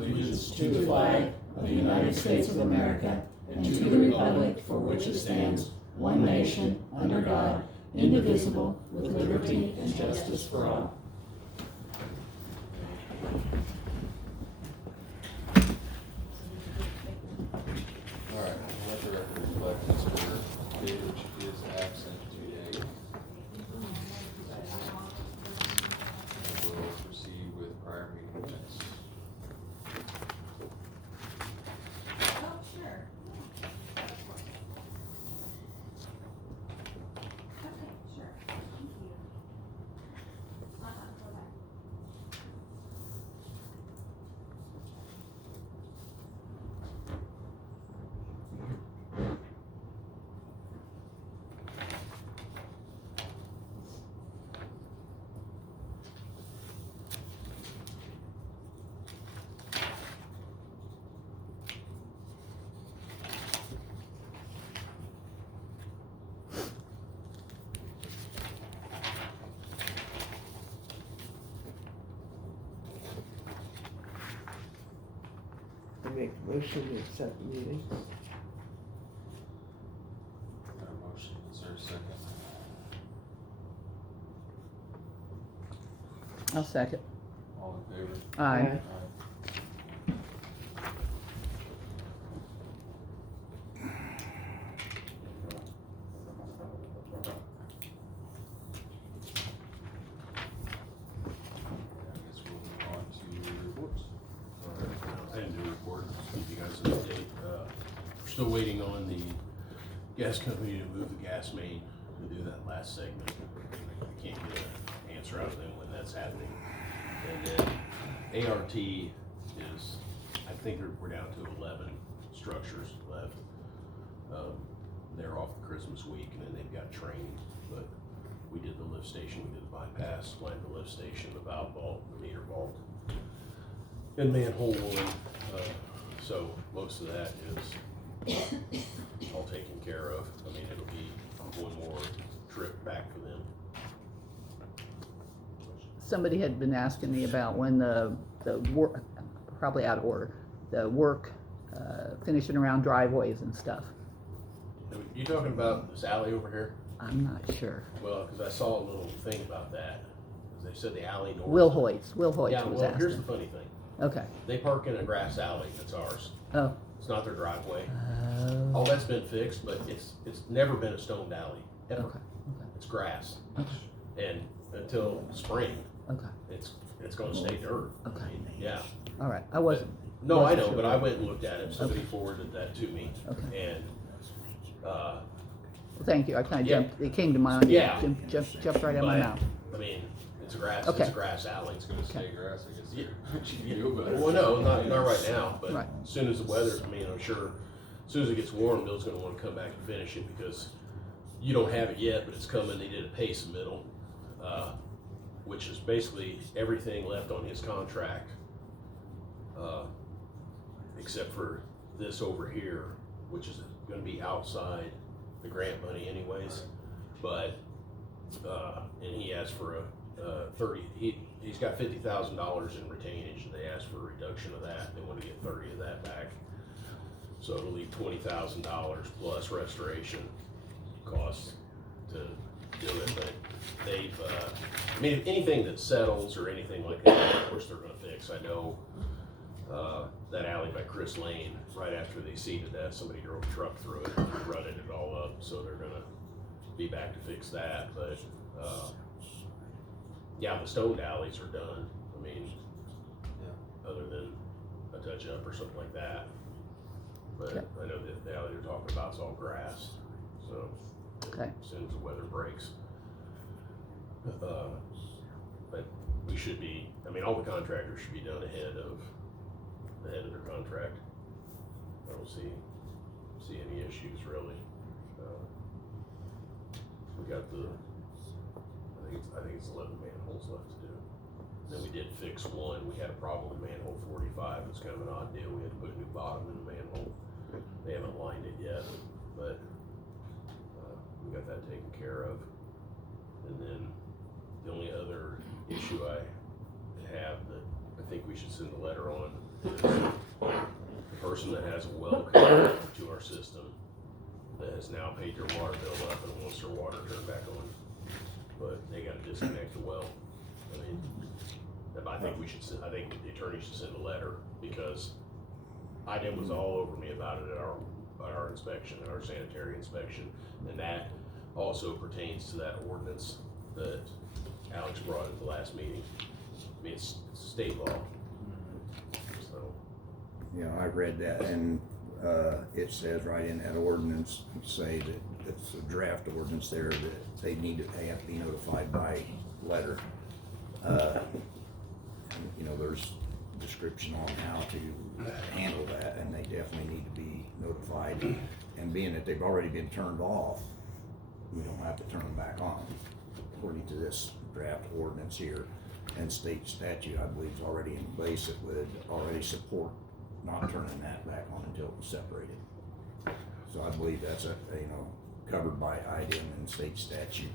allegiance to the flag of the United States of America and to the republic for which it stands, one nation, under God, indivisible, with liberty and justice for all. All right, let the record reflect Mr. David is absent today. And we'll proceed with prior meeting minutes. Oh, sure. Okay, sure. Thank you. Go back. I make a motion to accept the meeting. Got a motion, is there a second? I'll second. All in favor? Aye. I guess we'll move on to reports. I didn't do a report, just keep you guys up to date. We're still waiting on the gas company to move the gas main to do that last segment. I can't get an answer out of them when that's happening. And then ART is, I think we're down to 11 structures left. They're off the Christmas week, and then they've got training, but we did the lift station, we did the bypass, lined the lift station, the valve vault, the meter vault, and manhole one, so most of that is all taken care of. I mean, it'll be one more trip back for them. Somebody had been asking me about when the work, probably out of order, the work finishing around driveways and stuff. You talking about this alley over here? I'm not sure. Well, cause I saw a little thing about that, 'cause they said the alley north. Will Hoyts Yeah, was well, here's the asking. funny thing, Okay. they park in a grass alley, that's ours, Oh. it's not their driveway. All Oh. that's been fixed, but it's never been a stoned alley, ever. Okay. It's grass. Okay. And until spring, Okay. it's gonna stay dirt. Okay. Yeah. All right. I wasn't. No, I wasn't know, sure. but I went and looked at it, somebody forwarded that to me. Okay. And, Well, thank you. I kind of Yeah. jumped. It came to mind. Yeah. Jumped right out of my but, mouth. I mean, it's a grass Okay. alley. It's gonna stay grass, I guess. Yeah. You do, but. Well, no, not right now, but Right. as soon as the weather, I mean, I'm sure, as soon as it gets warm, Bill's gonna wanna come back and finish it, because you don't have it yet, but it's coming. They did a pace middle, which is basically everything left on his contract, except for this over here, which is gonna be outside the grant money anyways. But, and he asked for a 30, he's got $50,000 in retainage, and they asked for a reduction of that. They want to get 30 of that back. So it'll leave $20,000 plus restoration costs to do it, but they've, I mean, anything that settles or anything like that, of course, they're gonna fix. I know, that alley by Chris Lane, right after they seeded that, somebody drove a truck through it, and rutted it all up, so they're gonna be back to fix that, but, yeah, the stoned alleys are done. I mean, other than a touch up or something like that. But Okay. I know that the alley you're talking about is all grass, so Okay. as soon as the weather breaks. But we should be, I mean, all the contractors should be done ahead of their contract. I don't see any issues really. We got I think it's 11 manholes left to do. Then we did fix one. We had a problem with manhole 45. It's kind of an odd deal. We had to put a new bottom in the manhole. They haven't lined it yet, but we got that taken care of. And then the only other issue I have that I think we should send a letter on is the person that has a well connected to our system that has now paid their water bill up and wants their water turned back on, but they gotta disconnect the well. I mean, I think we should, I think the attorney should send a letter, because it was all over me about it at our inspection, at our sanitary inspection, and that also pertains to that ordinance that Alex brought at the last meeting. I mean, it's state law. So, Yeah, I read that, and, it says right in that ordinance, say that it's a draft ordinance there, that they have to be notified by letter. And, you know, there's description on how to handle that, and they definitely need to be notified. And being that they've already been turned off, we don't have to turn them back on, according to this draft ordinance here. And state statute, I believe, is already in place that would already support not turning that back on until it was separated. So I believe that's covered by IDM and state statute.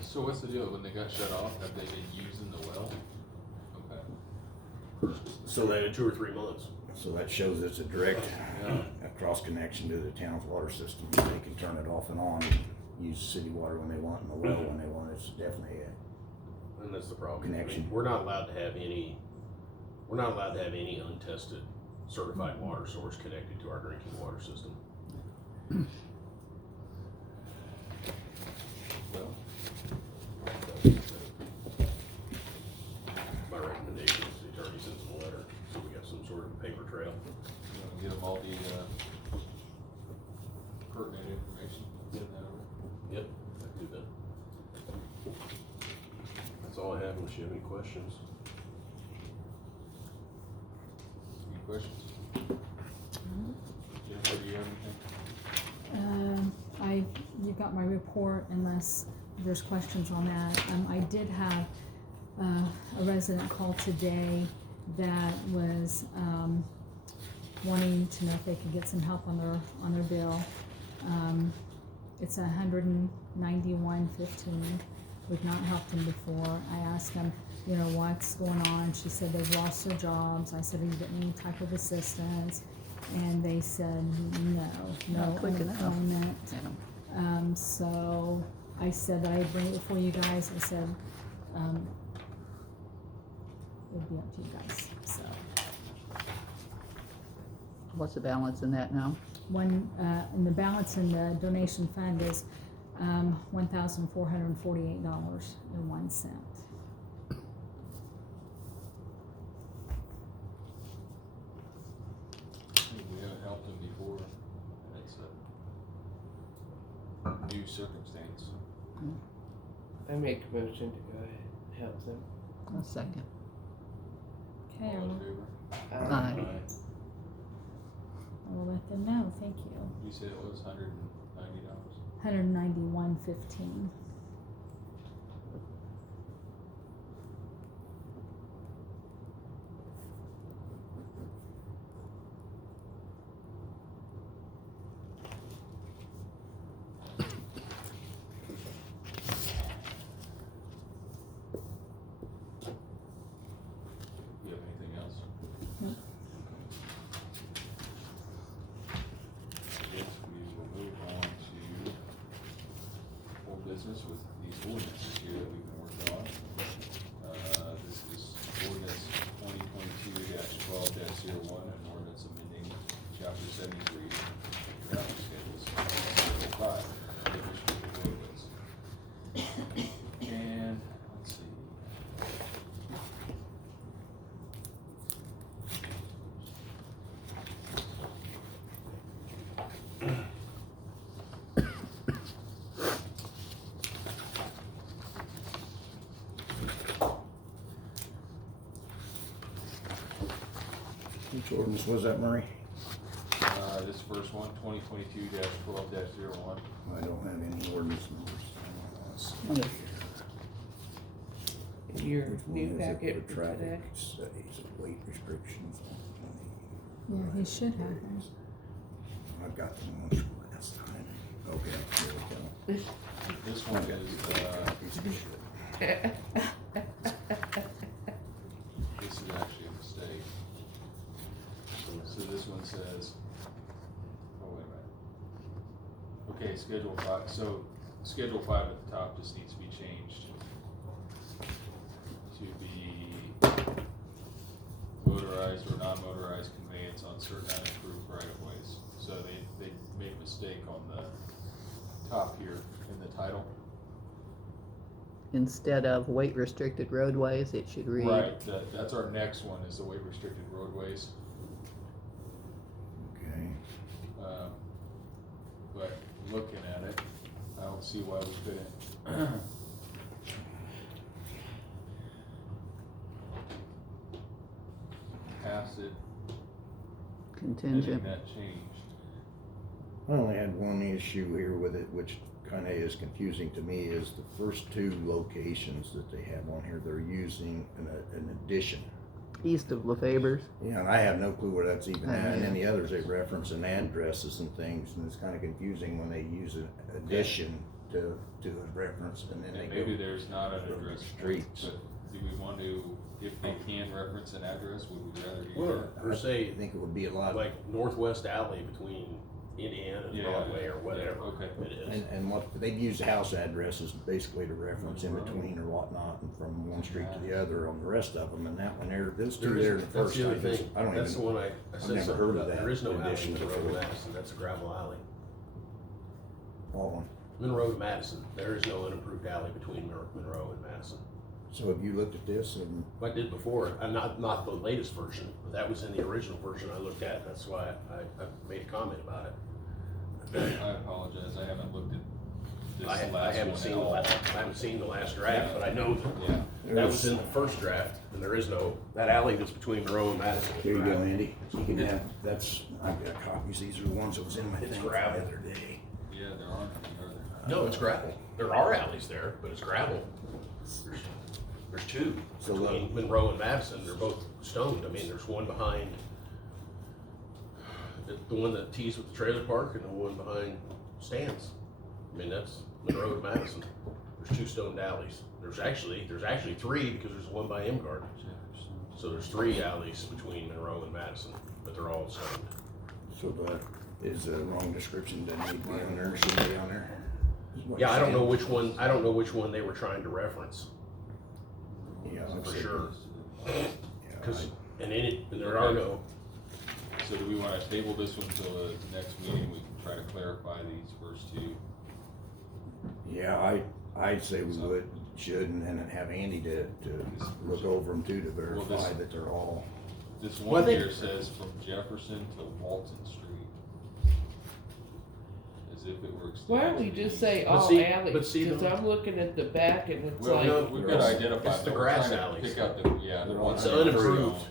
So what's the deal, when they got shut off, have they been using the well? Okay. so that in 2 or 3 months. So that shows it's a direct Yeah. cross connection to the town's water system. They can turn it off and on, and use city water when they want, and the well when they want. It's definitely And that's the problem. Connection. We're not allowed to have any untested certified water source connected to our drinking water system. Well, My recommendation is the attorney sends them a letter, so we got some sort of paper trail. you know, get them all the, pertinent information, send that over. Yep, I can do that. That's all I have, unless you have any questions. Any questions? Jennifer, do you have anything? You've got my report unless there's questions on that. I did have, a resident call today that was, wanting to know if they could get some help on their bill. It's $191.15. We've not helped them before. I asked them, you know, what's going on. She said they've lost their jobs. I said, are you getting any type of assistance? And they said, no Not quick enough. unemployment. Yeah. So I said that I'd bring it before you guys. I said, it'd be up to you guys, so. What's the balance in that now? And the balance in the donation fund is, $1,448.01. We haven't helped them before, and it's a new circumstance. I make a motion to go ahead and help them. A second. Okay, All in favor? Aye. I will let them know, thank you. You said it was $190? $191.15. You have anything else? No. Yes, we will move on to full business with these ordinances here that we've been working on. This is ordinance 2022-12-01, an ordinance amending chapter 73, traffic schedules, Schedule 5, division of roadways. And, let's see. Which ordinance was that, Murray? This first one, 2022-12-01. I don't have any ordinance numbers. In your Which one new is it packet for for today. traffic studies and weight restrictions? Yeah, he should have them. I've got the ones from last time. Okay, here we go. This one is, Piece of shit. this is actually the Schedule 5, so Schedule 5 at the top just needs to be changed to be motorized or non-motorized conveyance on certain unapproved right-of-ways. So they made a mistake on the top here in the title. Instead of weight restricted roadways, it should read. Right, that's our next one, is the weight restricted roadways. Okay. But looking at it, I don't see why we couldn't. Pass it, getting Contingent. that changed. I only had one issue here with it, which kinda is confusing to me, is the first two locations that they have on here, they're using an addition. East of LaFaber's. Yeah, and I have no clue where that's even at, and then Yeah. the others, they reference an addresses and things, and it's kinda confusing when they use an addition to a reference, and then they And go. maybe there's not an address. Streets. But do we want to, if they can reference an address, would we rather do Well, that? or I say, think it would be a lot, like Northwest Alley between Indiana and Yeah. Broadway or whatever Okay. it is. and what, they'd use house addresses basically to reference in between or whatnot, and from one street to the other on the rest of them, and that one there, those two there in the That's first, the I other just, thing, I don't that's the even, one I I've said never something heard of about, that there is no alley addition in Monroe before. and Madison, that's a gravel alley. oh, Monroe and Madison, there is no unapproved alley between Monroe and Madison. so have you looked at this, and, I did before, not the latest version, but that was in the original version I looked at, that's why I made a comment about it. I apologize, I haven't looked at this I last haven't one seen at the all. last, I haven't seen the last draft, but I know Yeah, that was in the first draft, and there is no, that alley that's between Monroe and Madison. is here you go, gravel. Andy, you can have, that's, I've got copies, these are the ones that was in my It's thing the gravel. other day. yeah, there aren't any, are there? No, it's gravel. There are alleys there, but it's gravel. There's two So, between Monroe and Madison. They're both stoned. I mean, there's one behind the one that tees with the trailer park and the one behind Stan's. I mean, that's Monroe and Madison. There's two stoned alleys. There's actually three because there's one by M Garden. So there's three alleys between Monroe and Madison, but they're all stoned. So the, is the wrong description, doesn't need to be on there, should be on there? Is what Yeah, you're I don't know saying? which one. I don't know which one they were trying to reference Yeah, for that's it. sure. Yeah, Because I- and there are no. So do we wanna table this one till the next meeting, we can try to clarify these first two? Yeah, I'd say we should, and then have Andy to look over them too, to verify that they're all, This Well, I one think- here says from Jefferson to Walton Street. As if it were extended. Why don't we to just the say east. But all see- alleys, but see, cause the- I'm looking at the back and it's Well, like, we've got to identify. It's the them. We're grass trying to alleys. Pick out the, yeah, the ones. It's that are unapproved.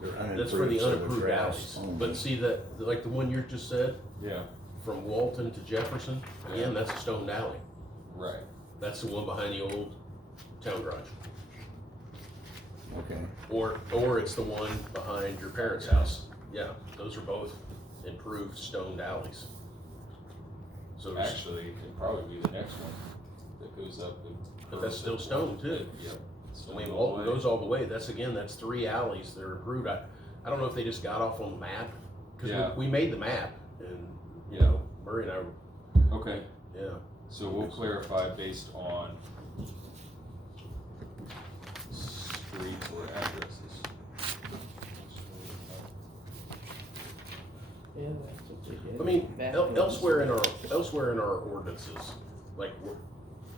they're That's for the unapproved, so they're unapproved grass alleys. only. But see that, like the one you just said, Yeah, from Walton to Jefferson, again, that's a stoned alley. right. That's the one behind the old town garage. Okay, Or it's the one behind your parents' house. Yeah, those are both improved stoned alleys. So there's- Actually, it could probably be the next one that goes up and. But that's still stone, too. Yep. I Stone mean, all the Walton way. goes all the way. That's three alleys that are approved. I don't know if they just got off on the map, Yeah. cause we made the map and, you Yeah. know, Murray and I, Okay, yeah. so we'll clarify based on streets or addresses. yeah, that's what they did. I mean, Back elsewhere in our ordinances, like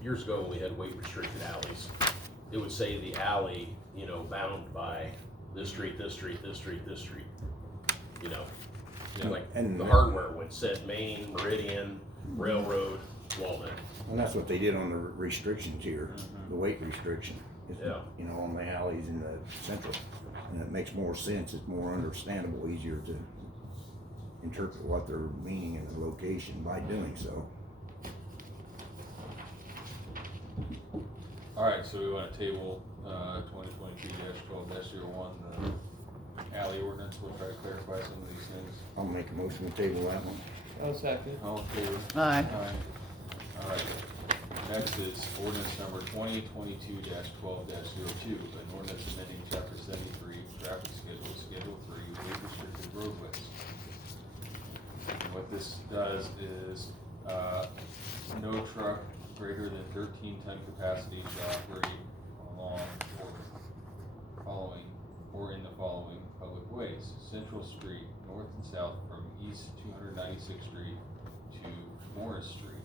years ago when we had weight restricted alleys, it would say the alley, you know, bound by this street, this street, this street, this street. You know, Yeah. like And- the hardware one said Main, Meridian, Railroad, Walnut. and that's what they did on the restrictions here, Mhm. the weight restriction. is, Yeah. You know, on the alleys in the central, and it makes more sense, it's more understandable, easier to interpret what they're meaning in the location by doing so. Alright, so we wanna table, 2022-12-01, alley ordinance, we'll try to clarify some of these things. I'll make a motion to table that one. I'll second. All in favor? Aye. Alright, next is ordinance number 2022-12-02, an ordinance amending chapter 73, traffic schedule, schedule 3, weight restricted roadways. And what this does is, No truck greater than 13-ton capacity shall operate along or following, or in the following public ways: Central Street, north and south from East 296th Street to Morris Street,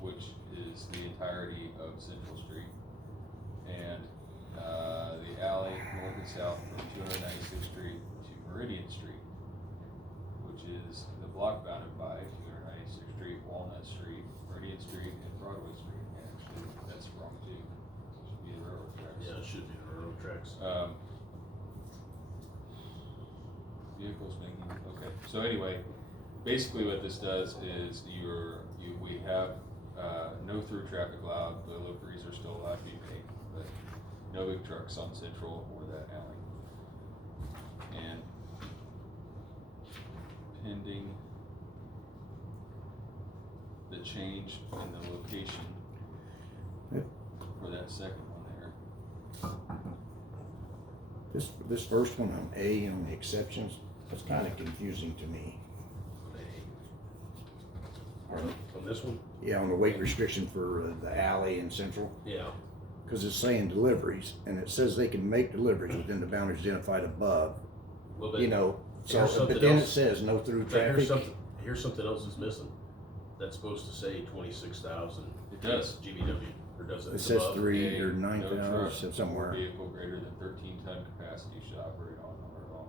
which is the entirety of Central Street, and the alley north and south from 296th Street to Meridian Street, which is the block bounded by 296th Street, Walnut Street, Meridian Street, and Broadway Street. Actually, that's wrong too. It should be the railroad tracks. Yeah, it should be the railroad tracks. Vehicles making, okay, so anyway, basically what this does is we have, no through traffic allowed, deliveries are still allowed to be made, but no big trucks on Central or that alley. And pending the change in the location Yep. for that second one there. This first one on A on the exceptions, that's kind of confusing to me. On this one? Yeah, on the weight restriction for the alley and Central, Yeah. because it's saying deliveries, and it says they can make deliveries within the boundaries identified above, Well, but you know, so, Here's something but then it else. says no through but traffic. here's something else that's missing. That's supposed to say 26,000. It does. GVW, or does it? It It's says above. 3 or No 9,000 truck somewhere. or vehicle greater than 13-ton capacity shall operate on or along.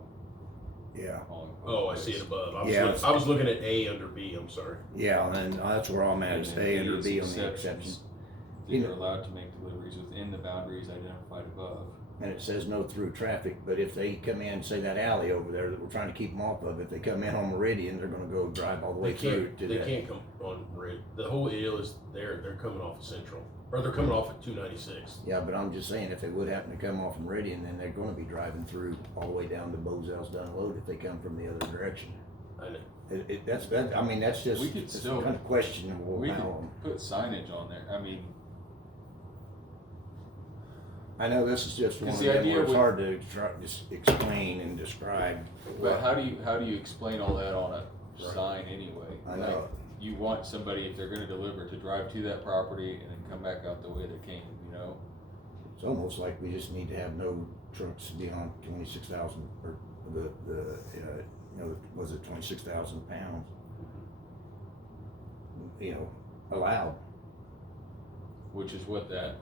Yeah, Oh, I see it above. Yeah. I was looking at A under B, I'm sorry. yeah, and that's where I'm at, is A under B on the exception. exceptions. They are allowed to make deliveries within the boundaries identified above. And it says no through traffic, but if they come in, say that alley over there that we're trying to keep them off of, if they come in on Meridian, they're gonna go drive all the way through to They that. can't come on Red. The whole deal is they're coming off of Central, or they're coming off at 296. Yeah, but I'm just saying, if they would happen to come off Meridian, then they're gonna be driving through all the way down to Bozell's to unload if they come from the other direction. I know. I mean, that's just, We could it's still- kind of questionable We how, could put signage on there, I mean, I know this is just one of Because the them idea where it's would- hard to just explain and describe. but how do you explain all that on a Right. sign anyway? I know. Like, you want somebody, if they're gonna deliver, to drive to that property and then come back out the way they came, you know? It's almost like we just need to have no trucks beyond 26,000, or was it 26,000 pounds? You know, allowed. Which is what that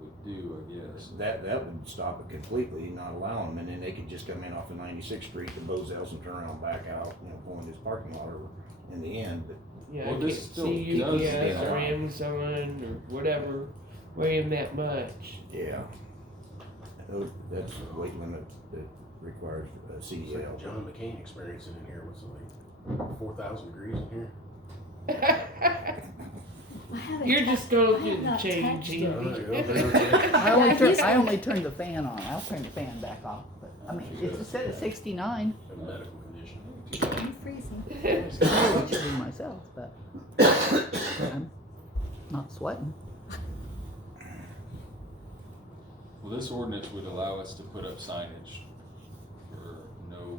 would do, I guess. That would stop it completely, not allow them, and then they could just come in off of 96th Street to Bozell's and turn around and back out, you know, go in this parking lot or in the end, but Yeah, Well, I this can't still see does UPS allow or it. Amazon or whatever weighing that much. yeah. That's the weight limit that requires a It's like CDL. John McCain experiencing in here. What's it like 4,000 degrees in here? You're just going through the not change, touched Evie. I only turned the fan on. I'll turn the fan back off. But I mean, it said at 69. A medical condition. I'm freezing. I would be myself, but I'm not sweating. Well, this ordinance would allow us to put up signage for no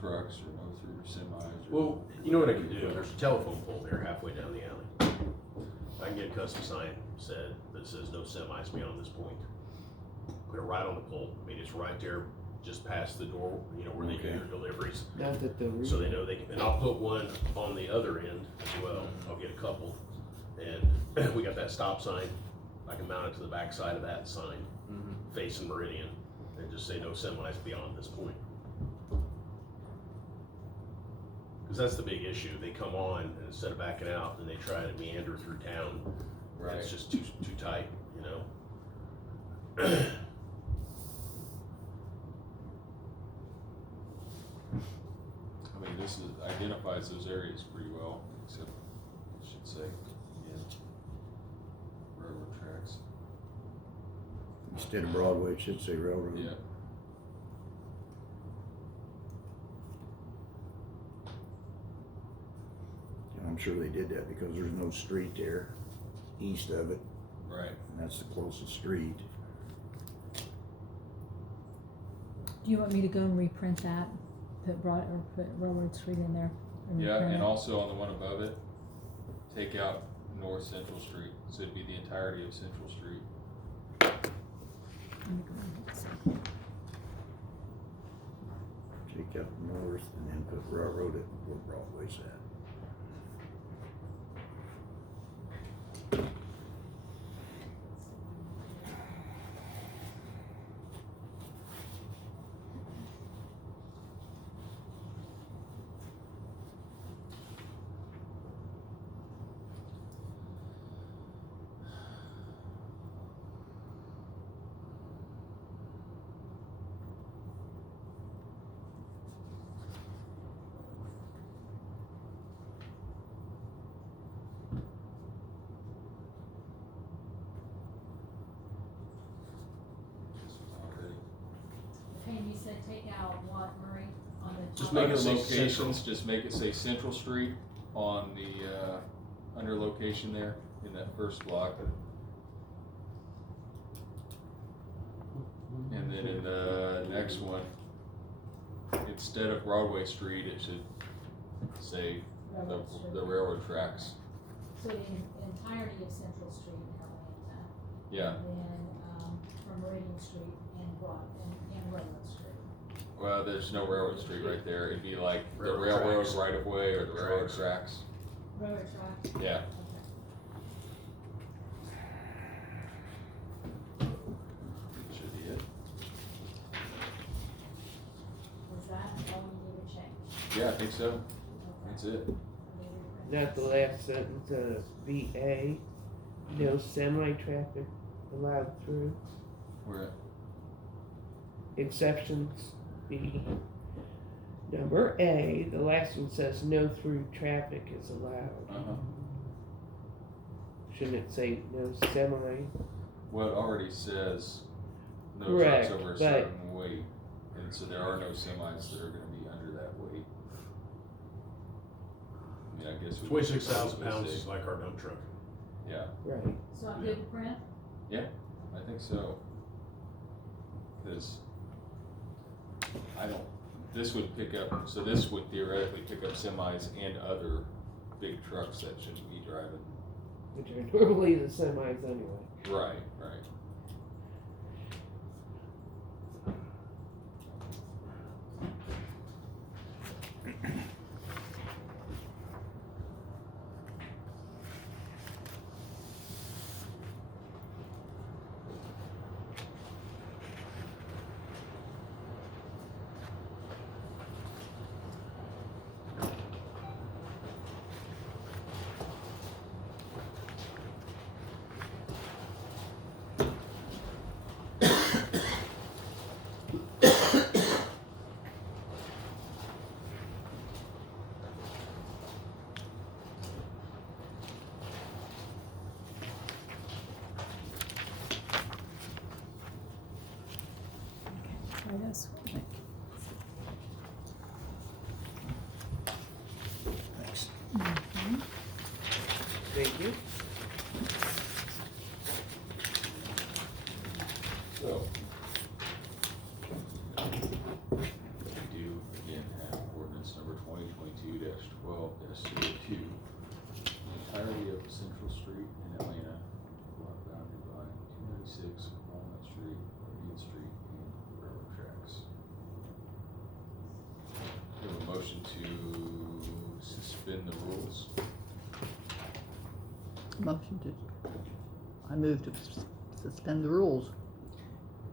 trucks or no through semis. Or Well, you know what I can do? There's a telephone pole there halfway down the alley. I can get a custom sign that says no semis beyond this point. Put it right on the pole. I mean, it's right there, just past the door, you know, where they do Okay. their deliveries. Not that the So they know they can, and I'll put one on the other end as well. I'll get a couple. And we got that stop sign. I can mount it to the back side of that sign, facing Meridian, and just say no semis beyond this point. Because that's the big issue. They come on, and instead of backing out, and they try to meander through town. Right. It's just too tight, you know? I mean, this identifies those areas pretty well, except it should say, yeah, railroad tracks. Instead of Broadway, it should say railroad. Yeah. And I'm sure they did that because there's no street there east of it, Right. and that's the closest street. Do you want me to go and reprint that, put Railroad Street in there? Yeah, and also on the one above it, take out North Central Street, so it'd be the entirety of Central Street. Take out north and then put railroad at where Broadway's at. This was already. Payne, you said take out what, Murray, on the Just top? make it Under say locations, Central. just make it say Central Street on the, under location there, in that first block. And then in the next one, instead of Broadway Street, it should say Railroad Street. the railroad tracks. So the entirety of Central Street in Atlanta. Yeah, And then, from Meridian Street and Railroad Street. well, there's no railroad street right there, it'd be like the Railroad railroad tracks. right of way or the railroad Tracks. tracks. Railroad track? Yeah, Okay. should be it. Was that all you need to change? Yeah, I think so, Okay. that's it. Not the last sentence, VA, no semi-traffic allowed through. We're at, Exceptions, B. Number A, the last one says no through traffic is allowed. uh-huh. Shouldn't it say no semi? Well, it already says no Correct, trucks over a but- certain weight, and so there are no semis that are gonna be under that weight. I mean, I guess. we could 26,000 possibly pounds say- is like our dump truck. Yeah, Right. So I'm good to print? I think so. Cause I don't, this would pick up, so this would theoretically pick up semis and other big trucks that shouldn't be driving. Which are normally the semis anyway. Right, right. Yes. Thanks. Thank you. So. We do again have ordinance number 2022-12-02. The entirety of Central Street in Atlanta, block bounded by 296 Walnut Street, Meridian Street, and railroad tracks. We have a motion to suspend the rules. Motion to, I move to suspend the rules.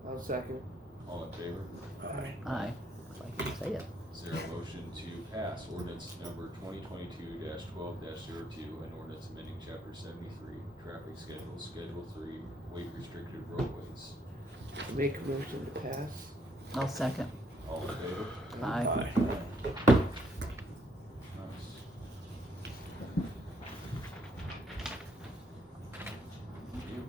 I'll second. All in favor? Aye. Aye, if I can say it. Is there a motion to pass ordinance number 2022-12-02, an ordinance amending chapter 73, traffic schedules, schedule 3, weight restricted roadways? Make a motion to pass. I'll second. All in favor? Aye. Nice. Thank you.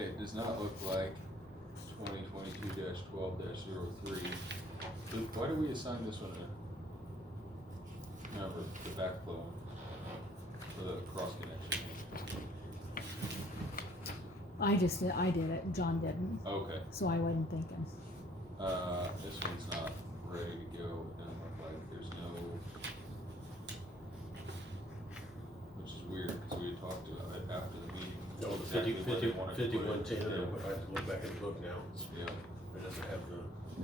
Okay, it does not look like 2022-12-03. Luke, why do we assign this one a number, the backflow, for the cross connection? I did it, John didn't, Okay, so I wasn't thinking. this one's not ready to go, it doesn't look like, there's no, which is weird, cause we had talked about it after the meeting. No, the exactly where they wanted to put it. 5110, I Yeah. have to look back in the book now. Yeah, It doesn't have the,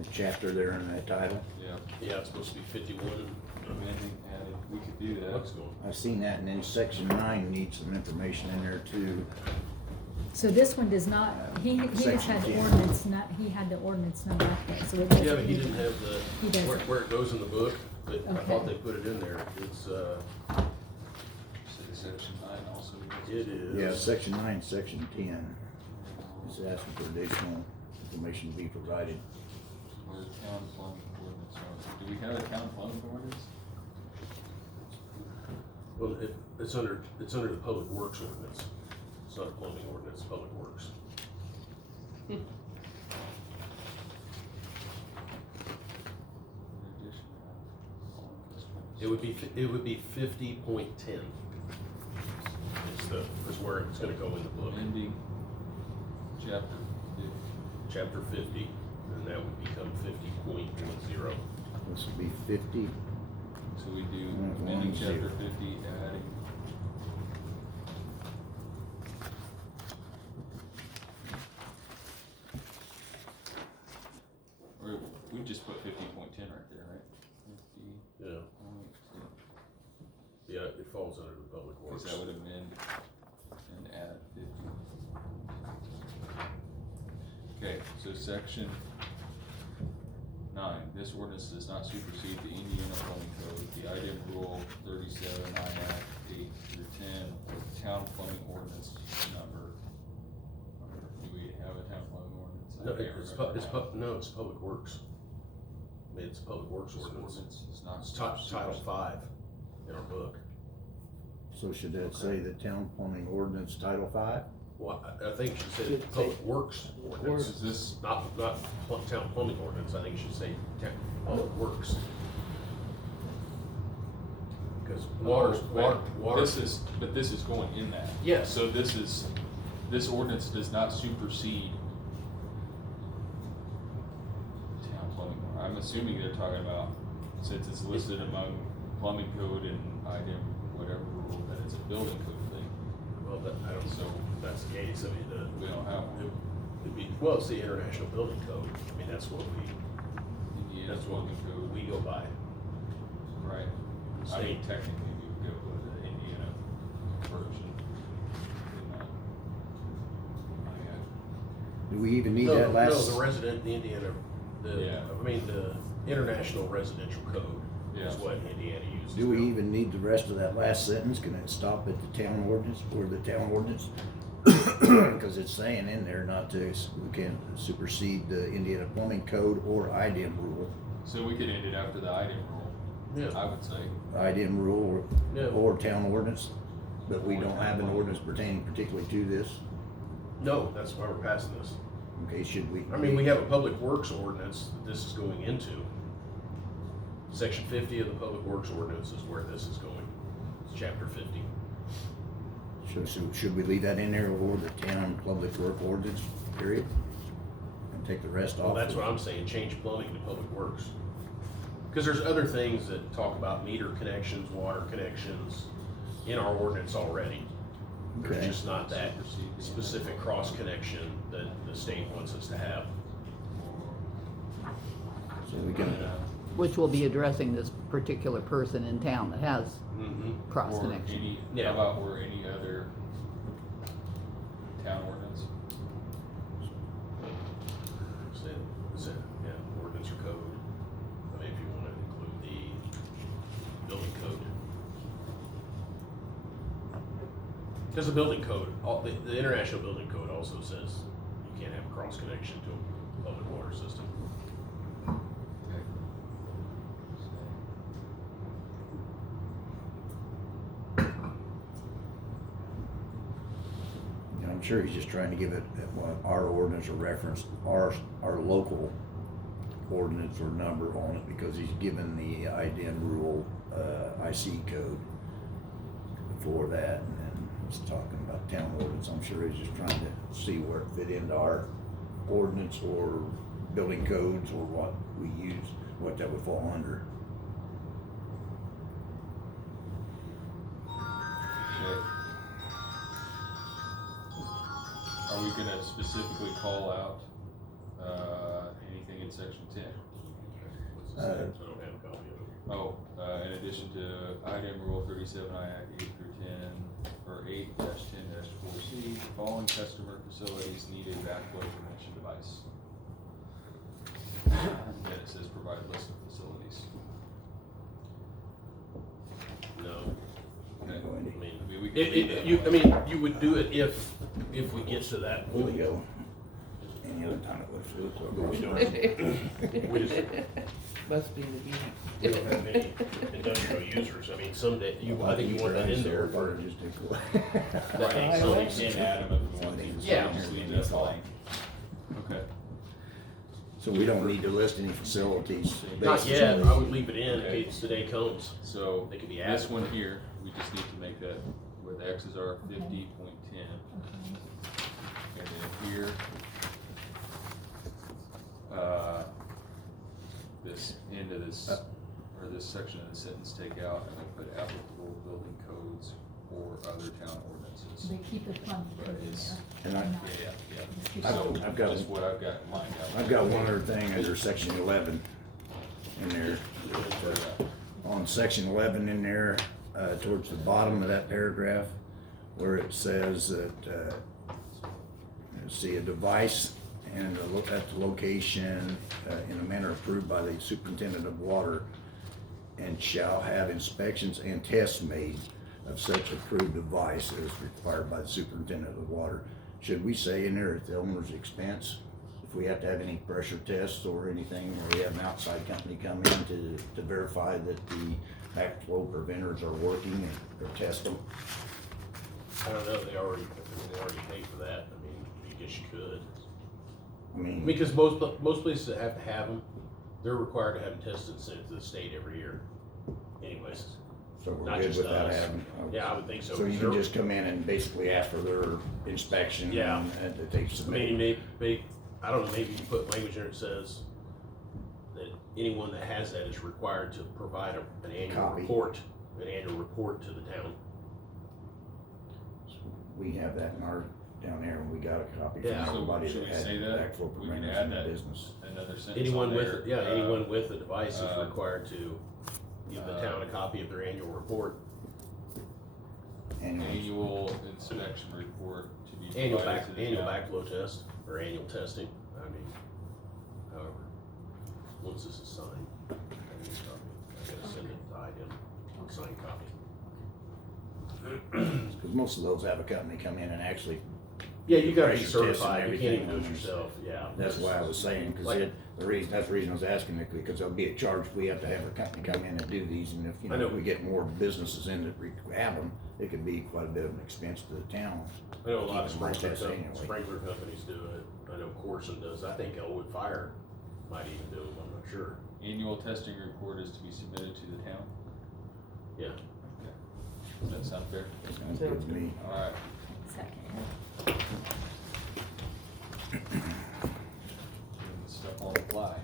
The chapter there in that title. yeah, yeah, it's supposed to be 51. amending, added, we could do that. What's going? I've seen that, and then section 9 needs some information in there too. So this one does not, he just Section had 10. ordinance, he had the ordinance number up there, so it doesn't. Yeah, but he didn't have the, He doesn't. where it goes in the book, but I thought Okay. they put it in there. It's, Say section 9 also. it is. Yeah, section 9, section 10. It's asking for additional information to be provided. Where town plumbing ordinance are. Do we have a town plumbing ordinance? Well, it's under the public works ordinance. It's not a plumbing ordinance, it's public works. It would be 50.10. Is where it's gonna go in the book. Amending chapter 50. Chapter 50, and that would become 50.10. This would be 50. So we do Mm, amending 10. chapter 50, adding. Or we just put 50.10 right there, right? 50. Yeah, yeah, it falls under the public Cause works. that would amend and add 50. Okay, so section 9, this ordinance does not supersede the Indiana plumbing code, the IDM rule 37, IAC 8 through 10, or the town plumbing ordinance number. Do we have a town plumbing ordinance? I No, can't remember now. it's public works. I mean, it's a public works This ordinance. ordinance is not. It's Title 5 in our book. So should that say the town plumbing ordinance title 5? Well, I think it should say Should public say- works ordinance, Is this, not town plumbing ordinance, I think it should say public works. Because water, this is, but this is going in that. Yes. So this ordinance does not supersede town plumbing. I'm assuming they're talking about, since it's listed among plumbing code and IDM, whatever rule, that it's a building code thing. well, I don't know if that's the case, I mean, We don't have one. it'd be, well, it's the International Building Code, I mean, that's what Indiana that's what plumbing code, we go by. right? I mean, technically, we would go with the Indiana version. Do we even need No, that last? No, the Indiana, Yeah. the International Residential Code Yeah. is what Indiana uses. Do we now. even need the rest of that last sentence? Can it stop at the town ordinance or the town ordinance? Cause it's saying in there not to, we can supersede the Indiana plumbing code or IDM rule. So we could end it after the IDM rule, Yeah, I would say. IDM rule Yeah. or town ordinance, but we don't have an ordinance pertaining particularly to this. no, that's why we're passing this. Okay, should we? I mean, we have a public works ordinance that this is going into. Section 50 of the public works ordinance is where this is going. It's chapter 50. Should we leave that in there or the town public work ordinance, period? And take the rest Well, off? that's what I'm saying, change plumbing to public works. Because there's other things that talk about meter connections, water connections in our ordinance already. There's Okay. just not that specific cross connection that the state wants us to have. So we can, Which will be addressing this particular person in town that has cross Or connection. any, Yeah. how about or any other town ordinance? Yeah, ordinance or code. I mean, if you want to include the building code. Because the building code, the International Building Code also says you can't have a cross connection to a public water system. I'm sure he's just trying to give it what our ordinance or reference, our local ordinance or number on it, because he's given the IDN rural, IC code for that, and then he's talking about town ordinance. I'm sure he's just trying to see where it fit into our ordinance or building codes or what we use, what that would fall under. Okay. Are we gonna specifically call out, anything in section 10? What's the second? I don't have a copy of it. Oh, in addition to IDM Rule 37I Act 8 through 10, or 8-10-4C, the following customer facilities need a backflow prevention device. Then it says provide a list of facilities. No. Okay. I mean, we can leave that. you would do it if we get to that There we point. go. Any other time it looks But we like. don't, we just, Must be the beauty. we don't have any industrial users. I mean, someday, I think you want that in there. Or just Right, I so we like can add them if we want to. Yeah. Just leave that blank. Okay. So we don't need to list any facilities. Not yet, I would leave it in Okay. case the day comes. So They could be this added. one here, we just need to make that where the X's are 50.10. And then here, this end of this, or this section of the sentence, take out and we'll put applicable building codes or other town ordinances. They keep the fun But code in it's- there. And I, Yeah. I've- So I've got- that's what I've got lined out. I've got one other thing under section 11 in there. On section 11 in there, towards the bottom of that paragraph, where it says that, see, a device and at the location in a manner approved by the superintendent of water, and shall have inspections and tests made of such approved device as required by the superintendent of water. Should we say in there at the owner's expense, if we have to have any pressure tests or anything, or we have an outside company come in to verify that the backflow preventers are working or test them? I don't know, they already pay for that. I mean, I guess you could. I mean, Because most places that have to have them, they're required to have them tested and sent to the state every year. Anyways, so we're not good just without us. having. Yeah, I would think so. So you can just come in and basically ask for their inspection Yeah. and that they I submit. mean, maybe, I don't know, maybe you put language there that says that anyone that has that is required to provide an annual Copy. report, to the town. We have that in our, down there, and we got a copy from Yeah. So everybody should that we had say that? backflow We can preventers add in the that. business. Another sentence Anyone on with, there. anyone with a device is uh, required to give the town a copy of their annual report. Annual inspection report to be Annual provided to the annual town. backflow test, or annual testing, I mean, however, once this is signed, I gotta send it to IDM, signed copy. Cause most of those have a company come in and actually, Yeah, you gotta be Pressure test and certified, you can't even do it everything. yourself, yeah. that's why I was saying, cause Like- that's the reason I was asking it, because there'll be a charge if we have to have a company come in and do these, and if, you I know, know. if we get more businesses in that have them, it could be quite a bit of an expense to the town. I know a lot of Keep them sprinkler, tested anyway. sprinkler companies do it, I know Corson does, I think Elwood Fire might even do them, I'm not sure. Annual testing report is to be submitted to the town. Yeah. Does that sound fair? Sounds good to me. Alright. Second. Doing the stuff on the fly.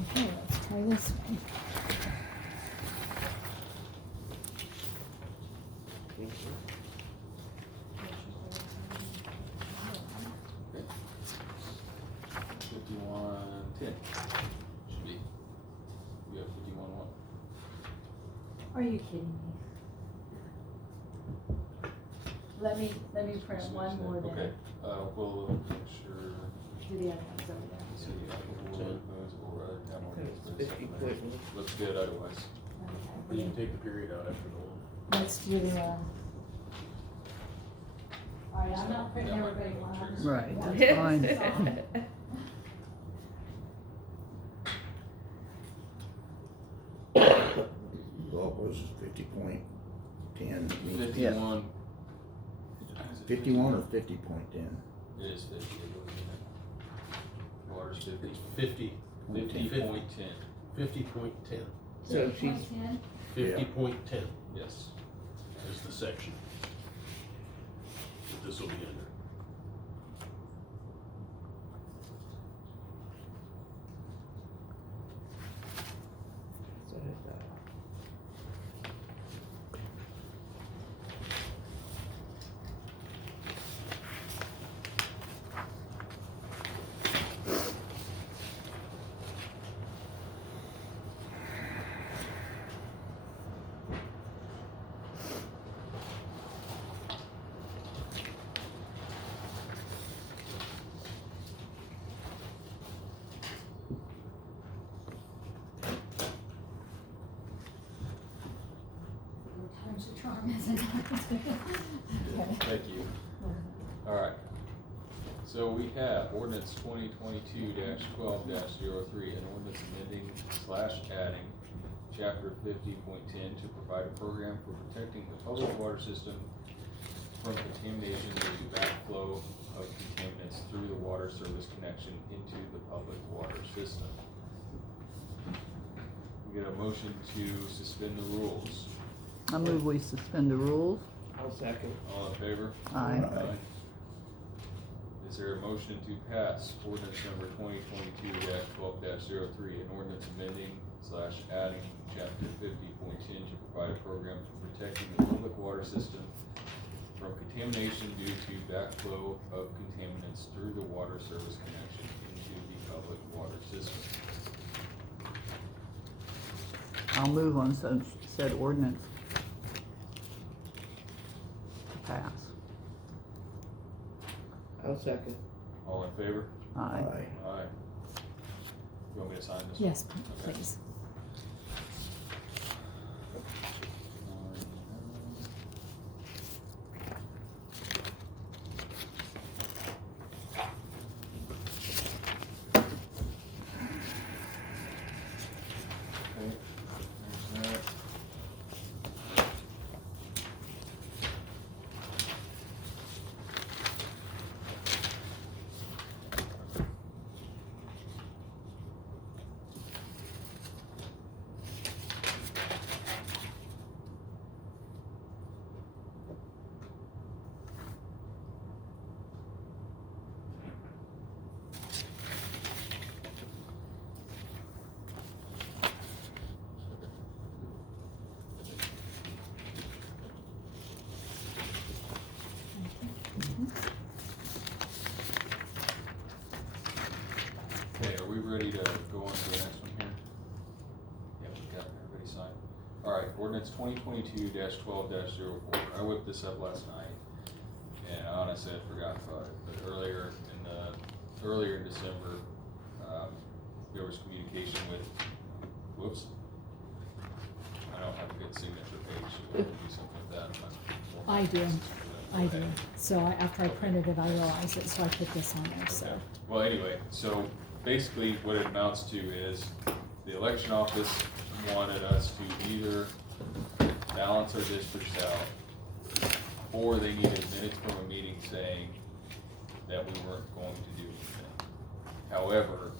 Okay, let's try this one. Fifty-one ten. Should be. We have 51-1. Are you kidding me? Let me print one more Okay, then. we'll make sure. Do the other ones over there. See, applicable, or, town ordinance, It's 50.1. looks good otherwise. You Okay, can take the period out after the one. let's do the, alright, I'm not printing That might everybody be one. I'm just- Right, one. that's fine. Well, it was 50.10. 51. 51 or 50.10? It is 50. Water's 50. It's 50. 50.10. 50.10. So she's, 50.10? 50.10 Yes. is the section that this will be under. so it's, Time's a charm, isn't it? Okay. Thank you. Alright. So we have ordinance 2022-12-03, an ordinance amending / adding chapter 50.10 to provide a program for protecting the public water system from contamination due to backflow of contaminants through the water service connection into the public water system. We get a motion to suspend the rules. I move we suspend the rules. I'll second. All in favor? Aye. Is there a motion to pass ordinance number 2022-12-03, an ordinance amending / adding chapter 50.10 to provide a program for protecting the public water system from contamination due to backflow of contaminants through the water service connection into the public water system? I'll move on said ordinance. To pass. I'll second. All in favor? Aye. Aye. You want me to sign this one? Yes, Okay. please. Okay, there's that. Okay, are we ready to go on to the next one here? Yeah, we got everybody signed. Alright, ordinance 2022-12-04. I whipped this up last night, and honestly, I forgot about it, but earlier in December, there was communication with, whoops. I don't have a good signature page, so we'll have to do something with that. I do. I do. Okay. So after I printed it, I realized it, so I put this on there, so. Okay. Well, anyway, so basically what it amounts to is the election office wanted us to either balance our districts out, or they needed minutes from a meeting saying that we weren't going to do anything. However,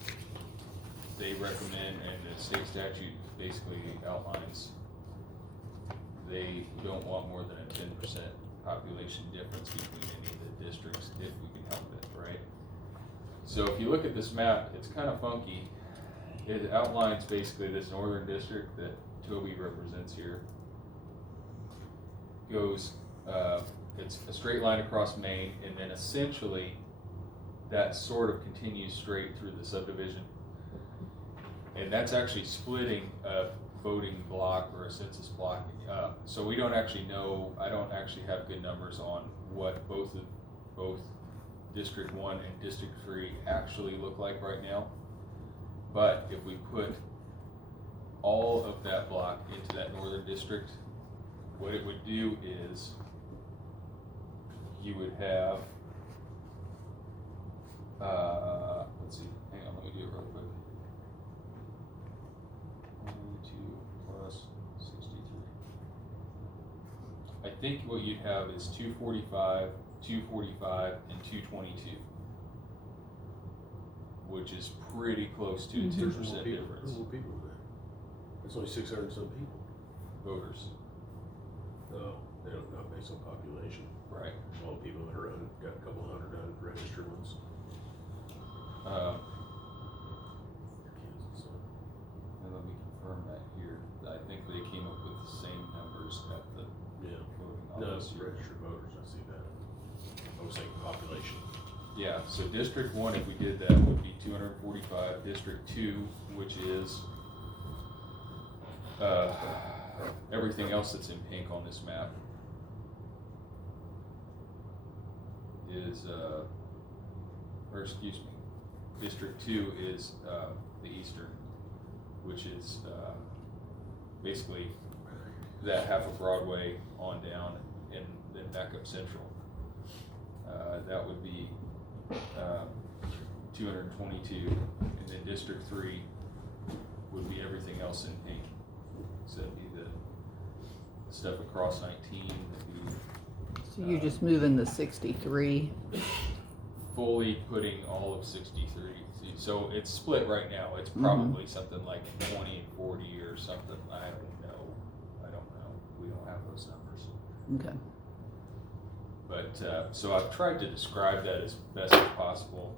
they recommend, and the state statute basically outlines, they don't want more than a 10% population difference between any of the districts if we can help it, right? So if you look at this map, it's kind of funky it outlines basically this northern district that Toby represents here. Goes, it's a straight line across Maine, and then essentially that sort of continues straight through the subdivision. And that's actually splitting a voting block or a census block up. So we don't actually know, I don't actually have good numbers on what both District 1 and District 3 actually look like right now. But if we put all of that block into that northern district, what it would do is you would have, let's see, hang on, let me do it real quick. 22 plus 63. I think what you'd have is 245, 245, and 222, which is pretty close to a 10% There's more difference. people there. It's only 600 and some people. Voters, No, they don't know based on population. right? All the people that are got a couple hundred unregistered ones. Kansas, And let me confirm that here. I think they came up with the same numbers at the yeah. voting No, office. it's registered voters, I see that. I was saying population. Yeah, so District 1, if we did that, would be 245. District 2, which is everything else that's in pink on this map, is, or excuse me, District 2 is the eastern, which is basically that half of Broadway on down and then back up Central. That would be 222, and then District 3 would be everything else in pink. So that'd be the stuff across 19, that'd be So you're just moving the 63. fully putting all of 63. So it's split right now. It's probably something like 20 and 40 or something. I don't know. We don't have those numbers. Okay. But, so I've tried to describe that as best as possible.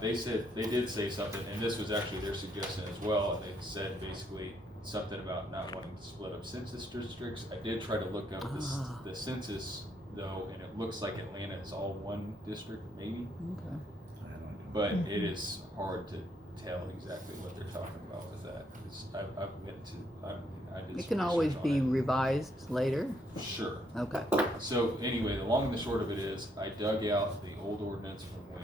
They did say something, and this was actually their suggestion as well, and they said basically something about not wanting to split up census districts. I did try to look up the census though, and it looks like Atlanta is all one district, maybe, Okay. but it is hard to tell exactly what they're talking about with that. I did It some can always research on be it. revised later. Sure. Okay. So anyway, the long and the short of it is, I dug out the old ordinance from when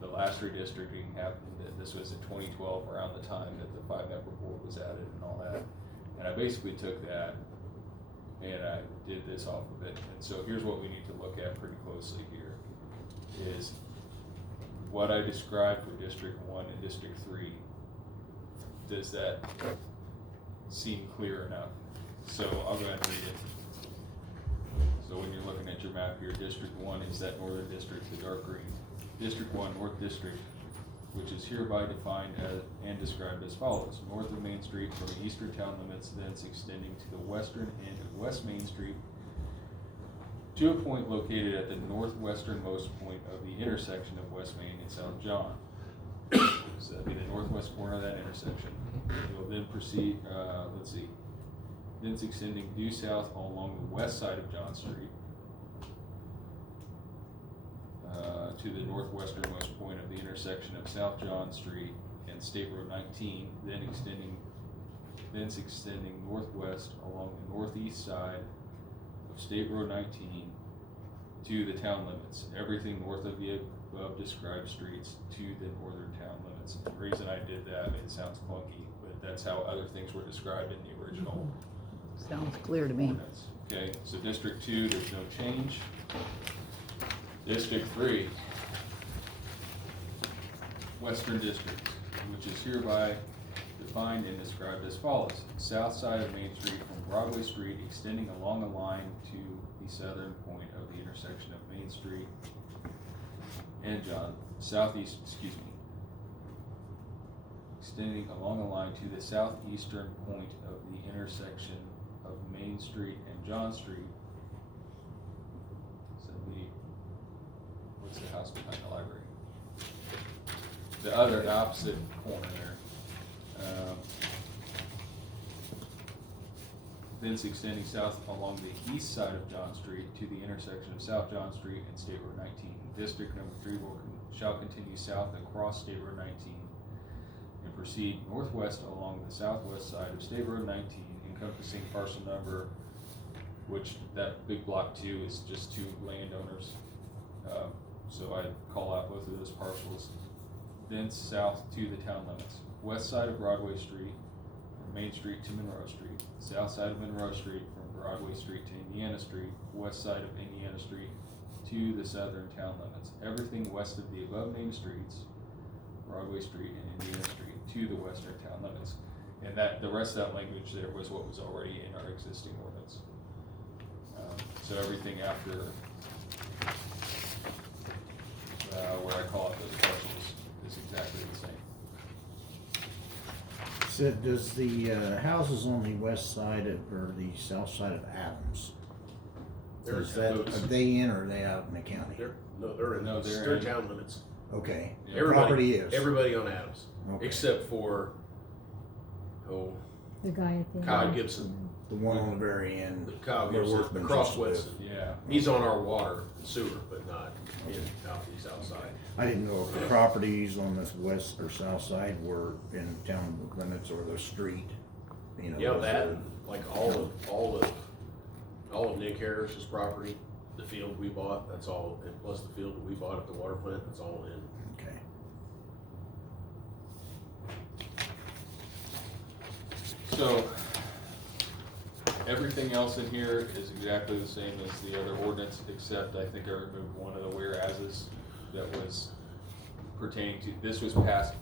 the last redistricting happened. This was in 2012, around the time that the 5-member board was added and all that. And I basically took that and I did this off of it. And so here's what we need to look at pretty closely here, is what I described for District 1 and District 3. Does that seem clear enough? So I'll go ahead and read it. So when you're looking at your map here, District 1 is that northern district, the dark green. District 1, North District, which is hereby defined as, and described as follows. North of Main Street from the eastern town limits, thence extending to the western end of West Main Street to a point located at the northwesternmost point of the intersection of West Main and South John. So that'd be the northwest corner of that intersection. You'll then proceed, thence extending due south along the west side of John Street to the northwesternmost point of the intersection of South John Street and State Road 19, thence extending northwest along the northeast side of State Road 19 to the town limits. Everything north of the above described streets to the northern town limits. The reason I did that, it sounds clunky, but that's how other things were described in the original Sounds clear to me. ordinance. Okay, so District 2, there's no change. District 3, Western District, which is hereby defined and described as follows. South side of Main Street from Broadway Street extending along a line to the southern point of the intersection of Main Street and extending along a line to the southeastern point of the intersection of Main Street and John Street. So what's the house behind the library? the other opposite corner there. Thence extending south along the east side of John Street to the intersection of South John Street and State Road 19. District number 3 shall continue south across State Road 19 and proceed northwest along the southwest side of State Road 19, encompassing parcel number, which that big block 2 is just 2 landowners. So I call out both of those parcels. Thence south to the town limits. West side of Broadway Street, from Main Street to Monroe Street. South side of Monroe Street, from Broadway Street to Indiana Street. West side of Indiana Street to the southern town limits. Everything west of the above named streets, Broadway Street and Indiana Street, to the western town limits. And that, the rest of that language there was what was already in our existing ordinance. So everything after, where I call it those parcels is exactly the same. So does the houses on the west side or the south side of Adams, is that, are they in or are they out in the county? They're in, No, they're they're in. town limits. Okay, Yeah. the Everybody- property is. Everybody on Adams, Okay. except for, The guy at the. Kyle Gibson. The one on the very end. Kyle where Gibson, Workman's across used to live. Weston. Yeah. He's on our water and sewer, but not he's outside. I didn't know if the properties on this west or south side were in town limits or the street, you know. Yeah, was that, there- like all of Nick Harris's property, the field we bought, that's all, and plus the field that we bought at the water plant, that's all in. Okay. So, everything else in here is exactly the same as the other ordinance, except I think I removed one of the whereases that was pertaining to, this was passed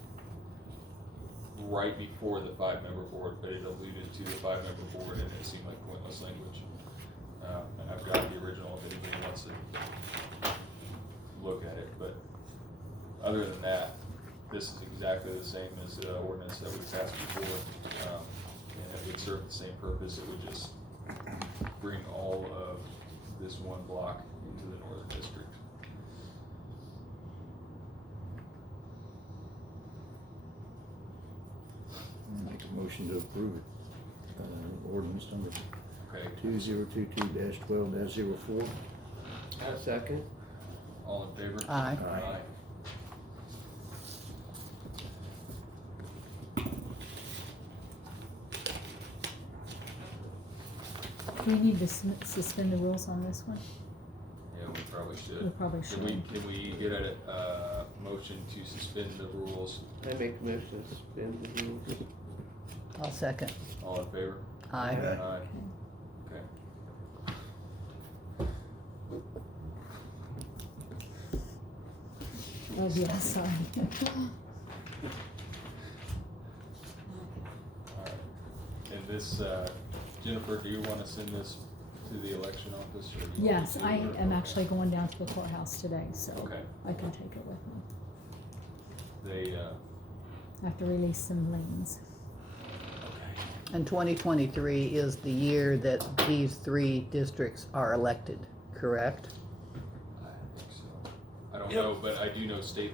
right before the 5-member board, but it alluded to the 5-member board and it seemed like pointless language. And I've got the original if anybody wants to look at it, but other than that, this is exactly the same as the ordinance that we passed before. And it would serve the same purpose. It would just bring all of this one block into the northern district. Make a motion to approve it. Ordinance number Okay, 2022-12-04. Second. all in favor? Aye. Aye. Do we need to suspend the rules on this one? Yeah, we probably We should. probably Can we should. get a motion to suspend the rules? I make a motion to suspend the rules. I'll second. All in favor? Aye. Aye. Okay. Oh, yeah, sorry. Alright, and this, Jennifer, do you wanna send this to the election office or? do you want Yes, me to, I or- am actually going down to the courthouse today, so Okay. I can take it with me. They, I have to release some liens. okay, And 2023 is the year that these 3 districts are elected, correct? I think so. I don't Yep. know, but I do know state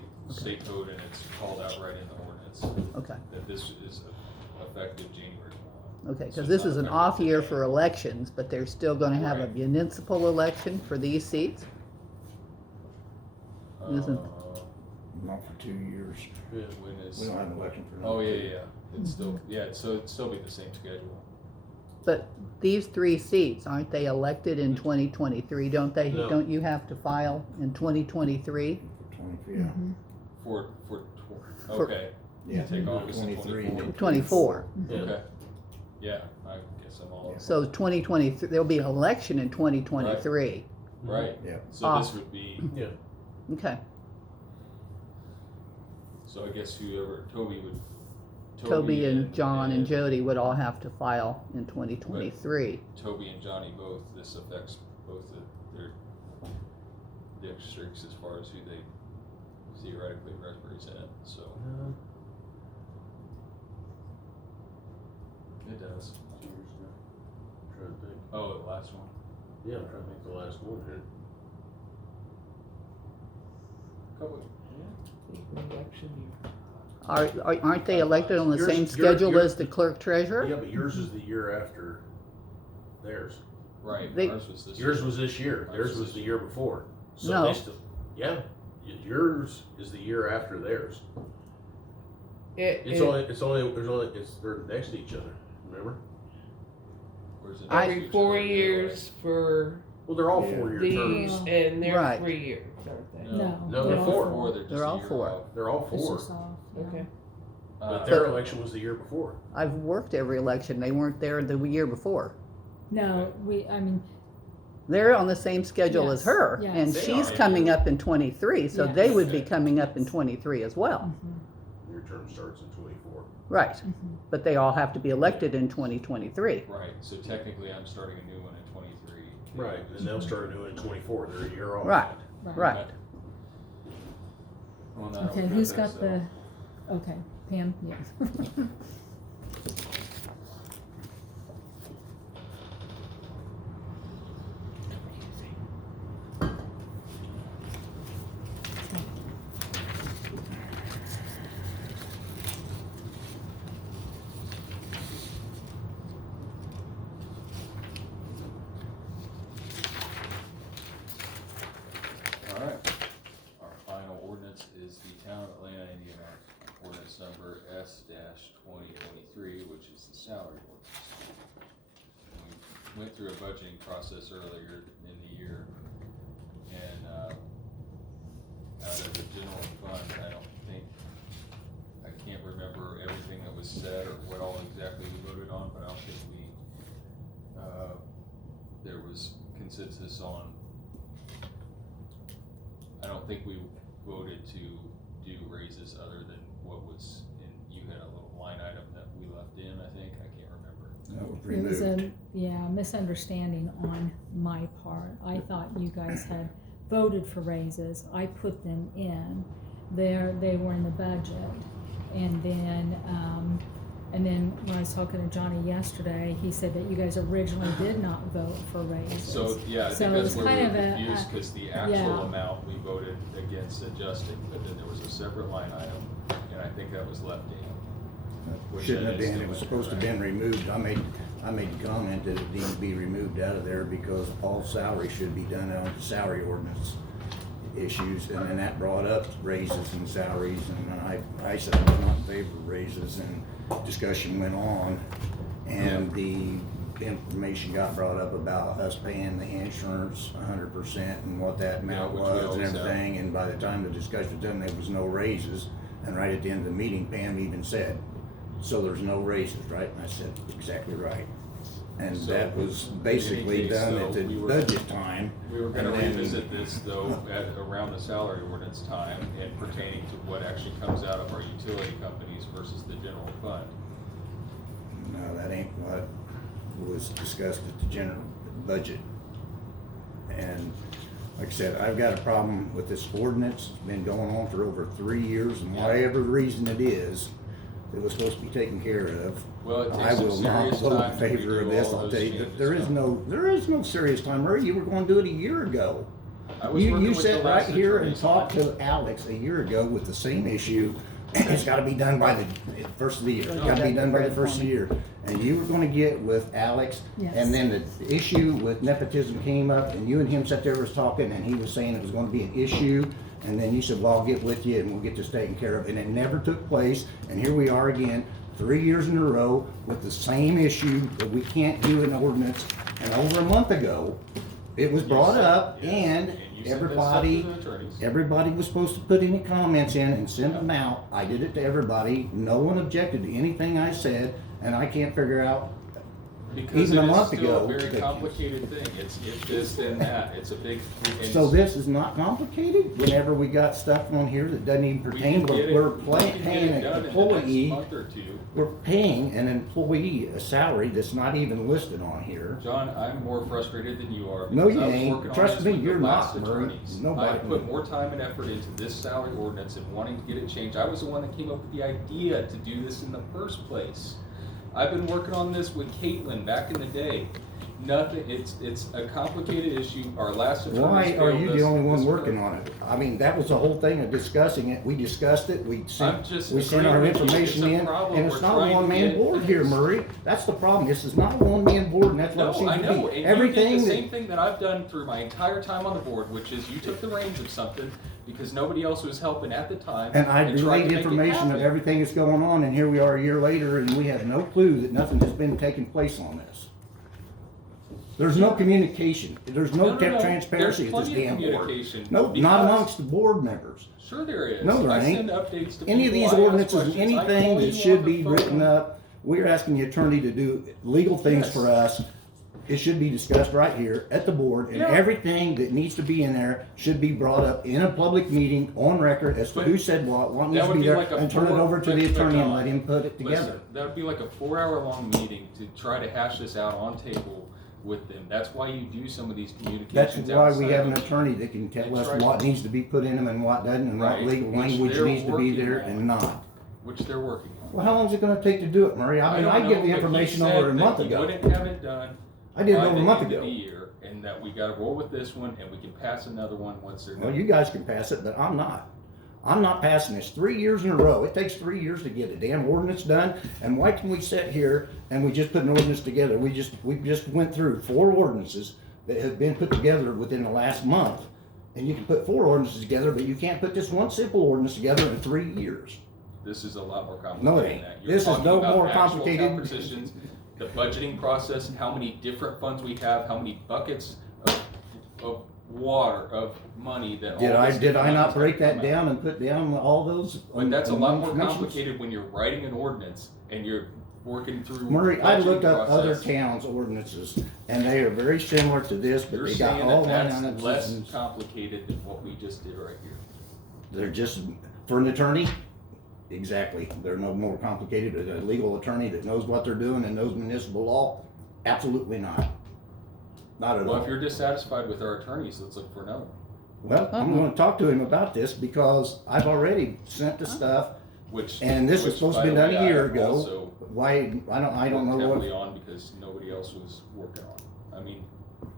code and it's called out right in the ordinance, Okay, that this is effective January 1. okay, So because this it's is not an off year effective for elections, but they're still gonna have a Right. municipal election for these seats? Isn't- Not for 2 years. When is? We don't have an election for. Oh, another yeah, yeah, it's still, yeah, so it'd still be the same schedule. But these 3 seats, aren't they elected in 2023? Don't they, No. don't you have to file in 2023? 20, yeah. For, For- okay, Yeah. take office in 23. 24. 24. Yeah. Okay, yeah, I guess I'm all, So 2023, there'll be an election in 2023. right, Yeah. so this would be, Yeah. Okay, so I guess whoever, Toby and John and Jody would all have to file in 2023. Toby and Johnny both, this affects both of their districts as far as who they theoretically represent, so it does. Trying to think. Oh, the last one, Yeah, I'm trying to think the last one here. couple, Election year. Aren't they elected on the Yours- same your- schedule your- as the clerk treasurer? Yeah, but yours is the year after theirs. Right, They- ours was this Yours year. was this year, theirs was the year before. So No. they still, yeah, yours is the year after theirs. They're next to each other, remember? Or is it I- next to each Four other the other years for Well, they're all 4-year these, terms. and they're Right. 3 years, aren't they? way? No, No, they're all four. They're just They're a all year four. off. They're all It's 4, just off, yeah. Okay. but their election was the year before. I've worked every election. They weren't there the year before. No, They're on the same schedule as Yes, her, yes. and They she's are. coming up in 23, so Yes. they would be coming up in 23 as well. Your term starts in 24. Right, Mhm. but they all have to be elected in 2023. Right, so technically I'm starting a new one in 23. too. Right, and they'll start doing it in 24, they're a year off. Right, Right. right. Well, now Okay, we've who's this, got the, okay, Pam, yeah. Alright, our final ordinance is the Town of Atlanta, Indiana ordinance number S-2023, which is the salary ordinance. We went through a budgeting process earlier in the year, and, out of the general fund, I can't remember everything that was said or what all exactly we voted on, but I don't think there was consensus on, I don't think we voted to do raises other than what was in, you had a little line item that we left in, I think, I can't remember. That was It was removed. a misunderstanding on my part. I thought you guys had voted for raises. I put them in. They were in the budget. And then when I was talking to Johnny yesterday, he said that you guys originally did not vote for raises. So, yeah, I So think it that's was where we kind were of a- confused, cause the actual yeah. amount we voted against adjusting, but then there was a separate line item, and I think that was left in. Which Shouldn't that have is been, still it was in, supposed to have right? been removed. I made the comment that it needed to be removed out of there because all salary should be done on the salary ordinance issues, and then that brought up raises and salaries, and I said I was not in favor of raises, and discussion went on, and the information got brought up about us paying the insurance 100% and what that amount which we was and always have. everything, and by the time the discussion was done, there was no raises, and right at the end of the meeting, Pam even said, so there's no raises, right? And I said, exactly right. And So, that was in basically any case, done though, at the we were- budget time. We were gonna and then- revisit this though at around the salary ordinance time and pertaining to what actually comes out of our utility companies versus the general fund. No, that ain't what was discussed at the general budget. And like I said, I've got a problem with this ordinance. It's been going on for over 3 years, and whatever the reason it is, it was supposed to be taken care of. Well, it I takes some will not serious vote in time to favor of redo this. all I'll those tell you, changes, there is so. there is no serious time. Murray, you were going to do it a year ago. I was working You with the sat right last here and attorneys on talked it. to Alex a year ago with the same issue. It's gotta be done by the first of the year. It's gotta be done by the first of the year. And you were gonna get with Alex, Yes. and then the issue with nepotism came up, and you and him sat there was talking, and he was saying it was gonna be an issue. And then you said, well, I'll get with you and we'll get this taken care of. And it never took place. And here we are again, 3 years in a row with the same issue that we can't do an ordinance. And over a month ago, it was brought up, Yes. and you sent that stuff to everybody, the attorneys. everybody was supposed to put any comments in and send them out. I did it to everybody. No one objected to anything I said, and I can't figure out. Because even it a is month still ago, a very that- complicated thing. It's if this, then that. It's a big. and So this is not complicated whenever we got stuff on here that doesn't even we pertain, can get it- we're we can get paying it an done in the next employee, month or two. we're paying an employee a salary that's not even listed on here. John, I'm more frustrated than you are. No, because you I was ain't. working on Trust this me, with the you're last not, Murray. attorneys. Nobody- I put more time and effort into this salary ordinance and wanting to get it changed. I was the one that came up with the idea to do this in the first place. I've been working on this with Caitlin back in the day. Nothing, it's a complicated issue. Our last attorney Why are failed you us the only one this working way. on it? I mean, that was the whole thing of discussing it. We discussed it, we I'm sent, just we sent our agreeing with you. information It's a in, problem. and it's We're not a trying to one-man get board here, things- Murray. That's the problem. This is not a one-man board, and that's what it No, seems I to know, be. and you did Everything the that, same thing that I've done through my entire time on the board, which is you took the reins of something because nobody else was helping at the time. and I tried to relayed make it information of happen. everything that's going on, and here we are a year later, and we have no clue that nothing has been taking place on this. There's no communication. There's no No. transparency There's at this plenty of damn board. communication No, not because- amongst the board members. Sure there is. No, there I ain't. send updates to Any of people, these I ask ordinances, questions, I anything call that you should on the be phone. written up, we're asking the attorney to do legal things Yes. for us. It should be discussed right here at the board, and Yeah. everything that needs to be in there should be brought up in a public meeting on record as to But who said what needs that to would be be there, like a and turn it four- over to the but, attorney and Don, let him put it together. Listen, that would be like a 4-hour-long meeting to try to hash this out on table with them. That's why you do some of these That's communications. why we outside have an of- attorney that can tell That's us right. what needs to be put in them and what doesn't, and what Right, legal which language they're needs to be working there on. and not. Which they're working on. Well, how long is it gonna take to do it, Murray? I mean, don't I know, give the but he information said over a that month he ago. wouldn't have it done I did it by over a the month end of ago. the year, and that we gotta roll with this one, and we can pass another one once they're Well, done. you guys can pass it, but I'm not. I'm not passing this 3 years in a row. It takes 3 years to get a damn ordinance done. And why can we sit here and we just put an ordinance together? We just went through 4 ordinances that have been put together within the last month. And you can put 4 ordinances together, but you can't put this one simple ordinance together in 3 years. This is a lot more complicated No, it than ain't. that. You're This is talking no about more actual complicated. compositions, the budgeting process, and how many different funds we have, how many buckets of water, of money that all Did I this different not money's break gonna that come out. down and put down all those? But that's a on lot more information? complicated when you're writing an ordinance and you're working through. Murray, I budgeting looked up other process. towns' ordinances, and they are very similar to this, but You're they got saying all that line that's less items. complicated than what we just did right here. They're just, for an attorney, exactly. They're no more complicated. A legal attorney that knows what they're doing and knows municipal law, absolutely not. Not at Well, if all. you're dissatisfied with our attorneys, let's look for another one. Well, I'm gonna talk to him about this because I've already sent the stuff, Which. and this was which, supposed to by be the done way, a year I ago. also Why, I don't worked know heavily what, on because nobody else was working on it. I mean,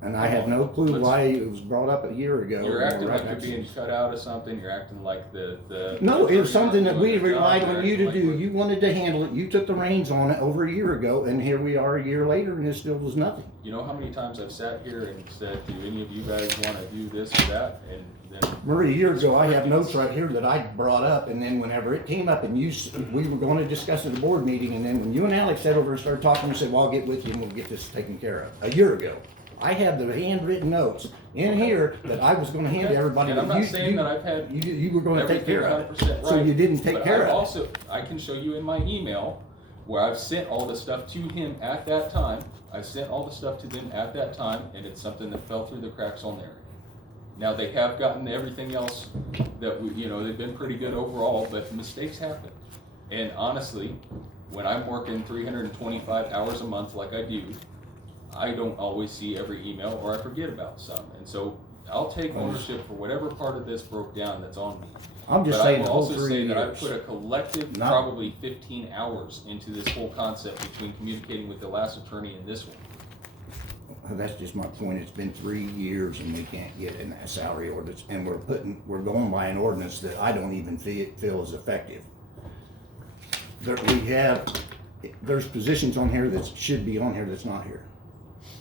and I have no clue Let's- why it was brought up a year ago. you're acting Right like you're next being to- cut out of something, you're acting like the. No, it was something that we doing their relied job, on you're you to acting do. like You wanted to handle it. You took the reins on it over a year ago, and here we are a year later, and it still was nothing. You know how many times I've sat here and said, do any of you guys wanna do this or that, and then. Murray, a year ago, I have notes right here that I brought up, and then whenever it came up and we were going to discuss at the board meeting, and then when you and Alex sat over and started talking, we said, well, I'll get with you and we'll get this taken care of. A year ago. I had the handwritten notes in here that I was gonna hand to everybody. And I'm that not you- saying you- that I've had You were gonna take everything care of 100% it. right. So you didn't take but care I've of it. also, I can show you in my email where I've sent all the stuff to him at that time. I sent all the stuff to them at that time, and it's something that fell through the cracks on there. Now, they have gotten everything else that we, they've been pretty good overall, but mistakes happen. And honestly, when I'm working 325 hours a month like I do, I don't always see every email, or I forget about some. And so I'll take ownership for whatever part of this broke down that's on me. I'm just But I saying will the whole also 3 say that I years. put a collective, Not- probably 15 hours into this whole concept between communicating with the last attorney and this one. That's just my point. It's been 3 years and we can't get in that salary ordinance, and we're going by an ordinance that I don't even feel is effective. There's positions on here that should be on here that's not here.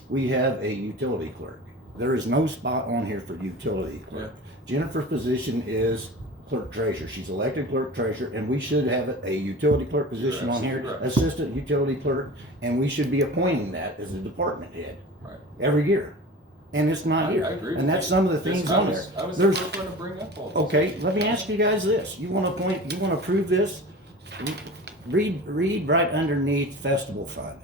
We have a utility clerk. There is no spot on here for utility clerk. Jennifer's position is clerk treasurer. She's elected clerk treasurer, and we should have a utility clerk position on here, absolutely right. assistant utility clerk, and we should be appointing that as a department head Right. every year. And it's not I here. agree with And that's you. some of the This- things I on was- there. I was the There's, first one to bring up all this. okay, let me ask you guys this. You wanna approve this? Read right underneath festival fund.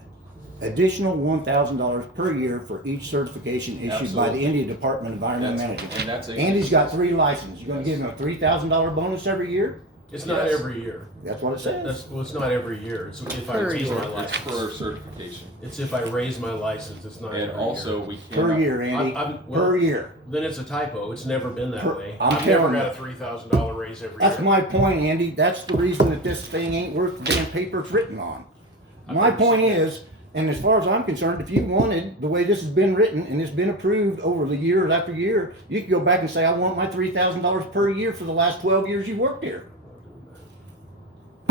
Additional $1,000 per year for each certification issued by the Absolutely. Indiana Department of Environmental That's- Management. and that's a- Andy's got 3 licenses. You gonna give him a $3,000 bonus every year? It's not Yes. every year. That's what it says. Well, it's not every year. It's if I Per raise year. my It's for license. certification. It's if I raise my license. It's not every And year. also, we Per cannot. year, Andy. I'm- Per year. Then it's a typo. It's never been that Per- way. I'm I've never telling got you. a $3,000 raise every That's year. my point, Andy. That's the reason that this thing ain't worth the damn paper it's written on. My point is, And as far as I'm concerned, if you wanted, the way this has been written and it's been approved over the year after year, you could go back and say, I want my $3,000 per year for the last 12 years you worked here.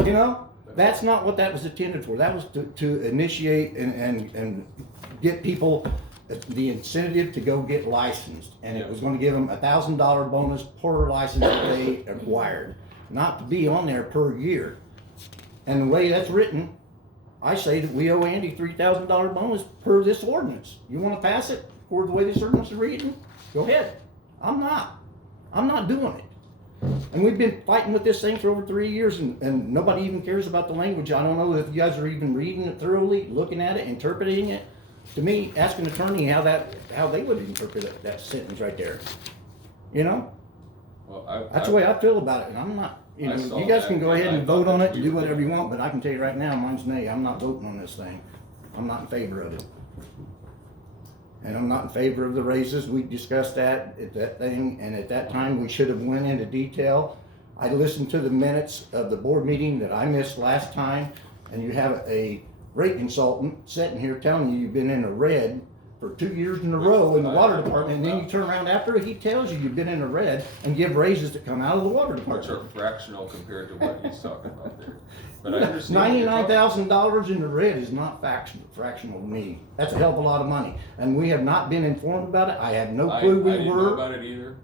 You know, that's not what that was intended for. That was to initiate and get people the incentive to go get licensed. And it was gonna give them $1,000 bonus per license that they acquired, not to be on there per year. And the way that's written, I say that we owe Andy $3,000 bonus per this ordinance. You wanna pass it for the way this ordinance is reading? Go ahead. I'm not doing it. And we've been fighting with this thing for over 3 years and nobody even cares about the language. I don't know if you guys are even reading it thoroughly, looking at it, interpreting it. To me, ask an attorney how they would interpret that sentence right there. You know? Well, That's the way I feel about it, and I'm not, you I know, saw you guys that, can go and ahead I and thought vote on that it and we do were- whatever you want, but I can tell you right now, mine's nay. I'm not voting on this thing. I'm not in favor of it. And I'm not in favor of the raises. We discussed that at that thing, and at that time, we should have went into detail. I listened to the minutes of the board meeting that I missed last time, and you have a rate consultant sitting here telling you you've been in the red for 2 years in a row in the water department, and then you turn around after he tells you you've been in the red and give raises that come out of the water Which department. are fractional compared to what he's talking about there. But I understand. what you're talking- $99,000 in the red is not fractional to me. That's a hell of a lot of money, and we have not been informed about it. I have no I clue we didn't know were. about it either.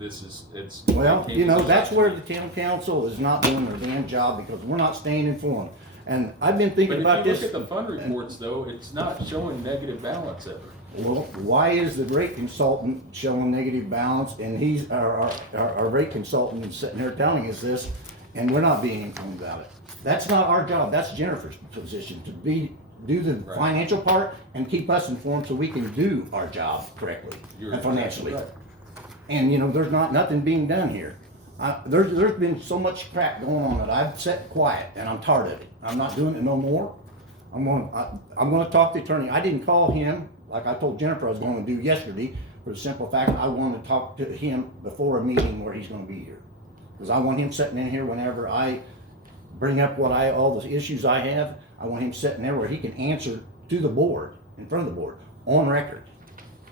It's. Well, it came you know, as a that's shock where to the me. town council is not doing their damn job because we're not staying informed. And I've been thinking But about if you this. look at the fund reports though, it's not showing negative balance ever. Well, why is the rate consultant showing negative balance and he's, our rate consultant is sitting there telling us this and we're not being informed about it? That's not our job, that's Jennifer's position, to do the Right. financial part and keep us informed so we can do our job correctly You're and financially. exactly And, you know, there's nothing being done here. There's been so much crap going on that I've sat quiet and I'm tired of it. I'm not doing it no more. I'm gonna talk to the attorney. I didn't call him like I told Jennifer I was gonna do yesterday for the simple fact I want to talk to him before a meeting where he's gonna be here. Cause I want him sitting in here whenever I bring up all the issues I have. I want him sitting there where he can answer to the board, in front of the board, on record,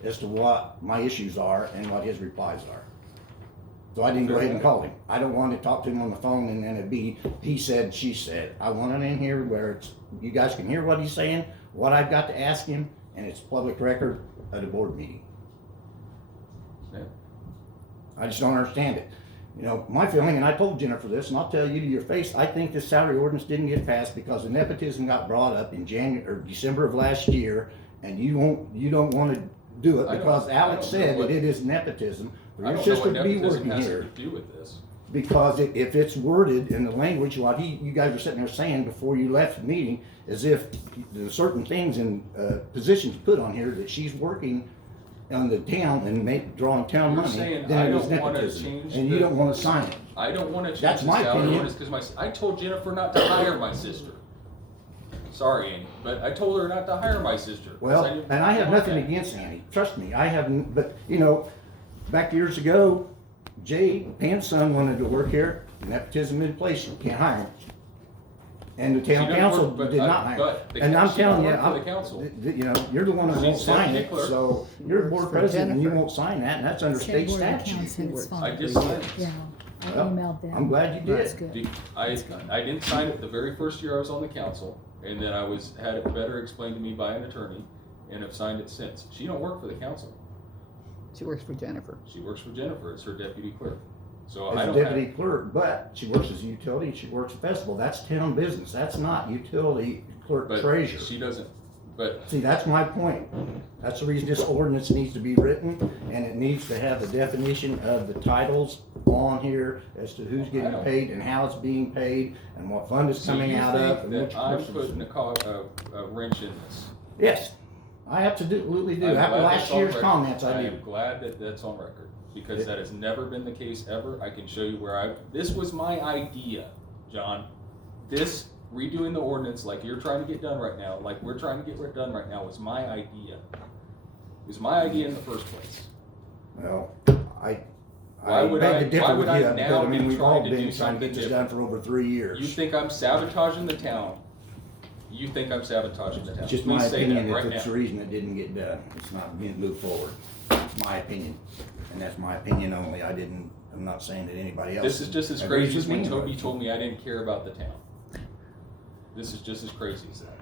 as to what my issues are and what his replies are. So I didn't go ahead and call him. I don't want to talk to him on the phone and then it'd be, he said, she said. I want it in here where you guys can hear what he's saying, what I've got to ask him, and it's public record at a board meeting. Yeah. I just don't understand it. You know, my feeling, and I told Jennifer this, and I'll tell you to your face, I think this salary ordinance didn't get passed because the nepotism got brought up in December of last year, and you don't want to do it I don't- because I Alex don't know said what- that it is nepotism for I your don't know sister what to be nepotism working has here. to do with this. Because if it's worded in the language, what you guys were sitting there saying before you left the meeting, as if there's certain things in positions put on here that she's working on the town and drawing town You're money, saying then I it is don't wanna nepotism, change and you the- don't want to sign it. I don't wanna change That's the my salary opinion. ordinance because I told Jennifer not to hire my sister. Sorry, Andy, but I told her not to hire my sister. 'cause Well, didn't and I have want nothing that. against Annie, trust me, I haven't, but, you know, back years ago, Jay, Pam's son wanted to work here, nepotism in place, you can't hire him. And the town She doesn't council work, but did I- not hire him. but the And I'm she don't telling you, work for the council. you know, you're the one that won't She's sign it, Nicola. so you're Works board for president and you Jennifer. won't sign that, and that's under state Board of statute. Accounts said it's I fine. I just signed it. Yeah, I Well, emailed them. I'm glad you That's did. good. I didn't sign it the very first year I was on the council, and then I had it better explained to me by an attorney, and have signed it since. She don't work for the council. She works for Jennifer. She works for Jennifer as her deputy clerk. So As I a don't deputy have, clerk, but she works as a utility, she works at festival, that's town business, that's not utility clerk but treasurer. she doesn't, but See, that's my point. That's the reason this ordinance needs to be written, and it needs to have the definition of the titles on here as to who's getting paid and how it's being paid, and what fund it's so coming you out of, think and which that I'm person's. putting a wrench in this? Yes, I absolutely do. I'm After glad last that's on year's record. comments, I I do. am glad that that's on record, because Yeah. that has never been the case ever. I can show you where this was my idea, John. This redoing the ordinance like you're trying to get done right now, like we're trying to get done right now, was my idea. It was my idea in the first place. Well, Why I would beg I- to differ why with would I you, now because I mean, be we've trying all to been do trying to get something this done for over 3 years. You think I'm sabotaging the town? You think I'm sabotaging the town? It's just Please my say opinion that that right that's now. the reason it didn't get done. It's not being moved forward. It's my opinion. And that's my opinion only. I'm not saying that anybody else. This is just as agrees crazy as with when me, Toby but- told me I didn't care about the town. This is just as crazy as that.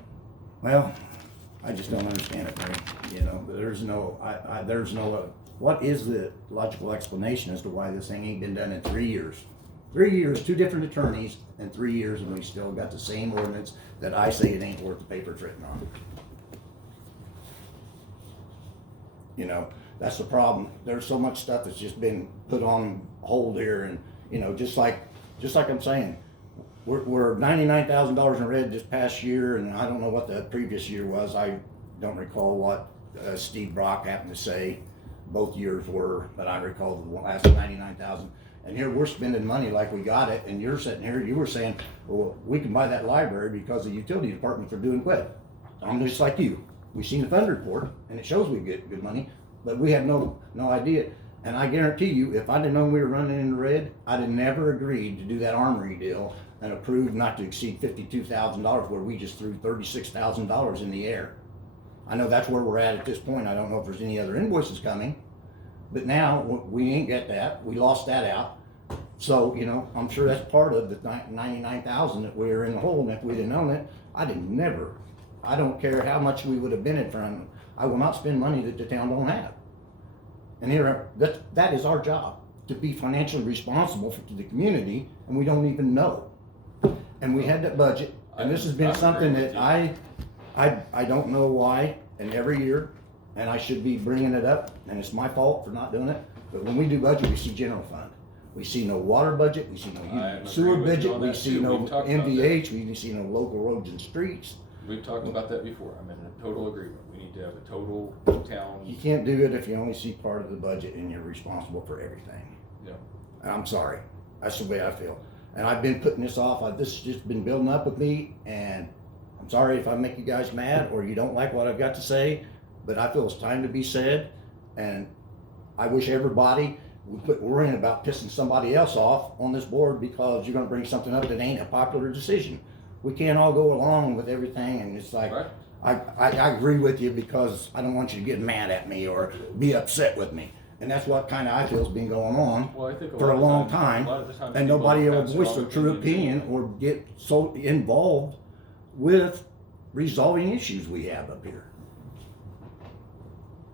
Well, I just don't understand it, Mary. You know, what is the logical explanation as to why this thing ain't been done in 3 years? 3 years, 2 different attorneys in 3 years, and we still got the same ordinance that I say it ain't worth the paper it's written on. You know, that's the problem. There's so much stuff that's just been put on hold here, and, you know, just like I'm saying, we're $99,000 in red this past year, and I don't know what the previous year was. I don't recall what Steve Brock happened to say both years were, but I recall the last 99,000. And here we're spending money like we got it, and you're sitting here, you were saying, well, we can buy that library because the utility departments are doing good. I'm just like you. We seen the fund report, and it shows we get good money, but we had no idea. And I guarantee you, if I'd have known we were running in the red, I'd have never agreed to do that armory deal and approved not to exceed $52,000, where we just threw $36,000 in the air. I know that's where we're at this point. I don't know if there's any other invoices coming, but now we ain't got that. We lost that out. So, you know, I'm sure that's part of the 99,000 that we were in the hole. And if we didn't own it, I don't care how much we would have been in front. I will not spend money that the town don't have. And here, that is our job, to be financially responsible to the community, and we don't even know. And we had that budget, and this has been I something agree that with I don't know why, and every year, and I should be bringing it up, and it's my fault for not doing it, but when we do budget, we see general fund. We see no water budget, we see I no agree sewer with you budget, on we that see too. no We've talked about MVH, we see no local roads and streets. We've talked about that before. I'm in a total agreement. We need to have a total You town. can't do it if you only see part of the budget and you're responsible for everything. Yeah. I'm sorry. That's the way I feel. And I've been putting this off. This has just been building up with me, and I'm sorry if I make you guys mad or you don't like what I've got to say, but I feel it's time to be said. And I wish everybody would quit worrying about pissing somebody else off on this board because you're gonna bring something up that ain't a popular decision. We can't all go along with everything, and it's like, Right. I agree with you because I don't want you to get mad at me or be upset with me. And that's what kind of I feel has been going on Well, I think for a long time, lot of the times and people nobody have will voice their strong true opinions. opinion or get so involved with resolving issues we have up here.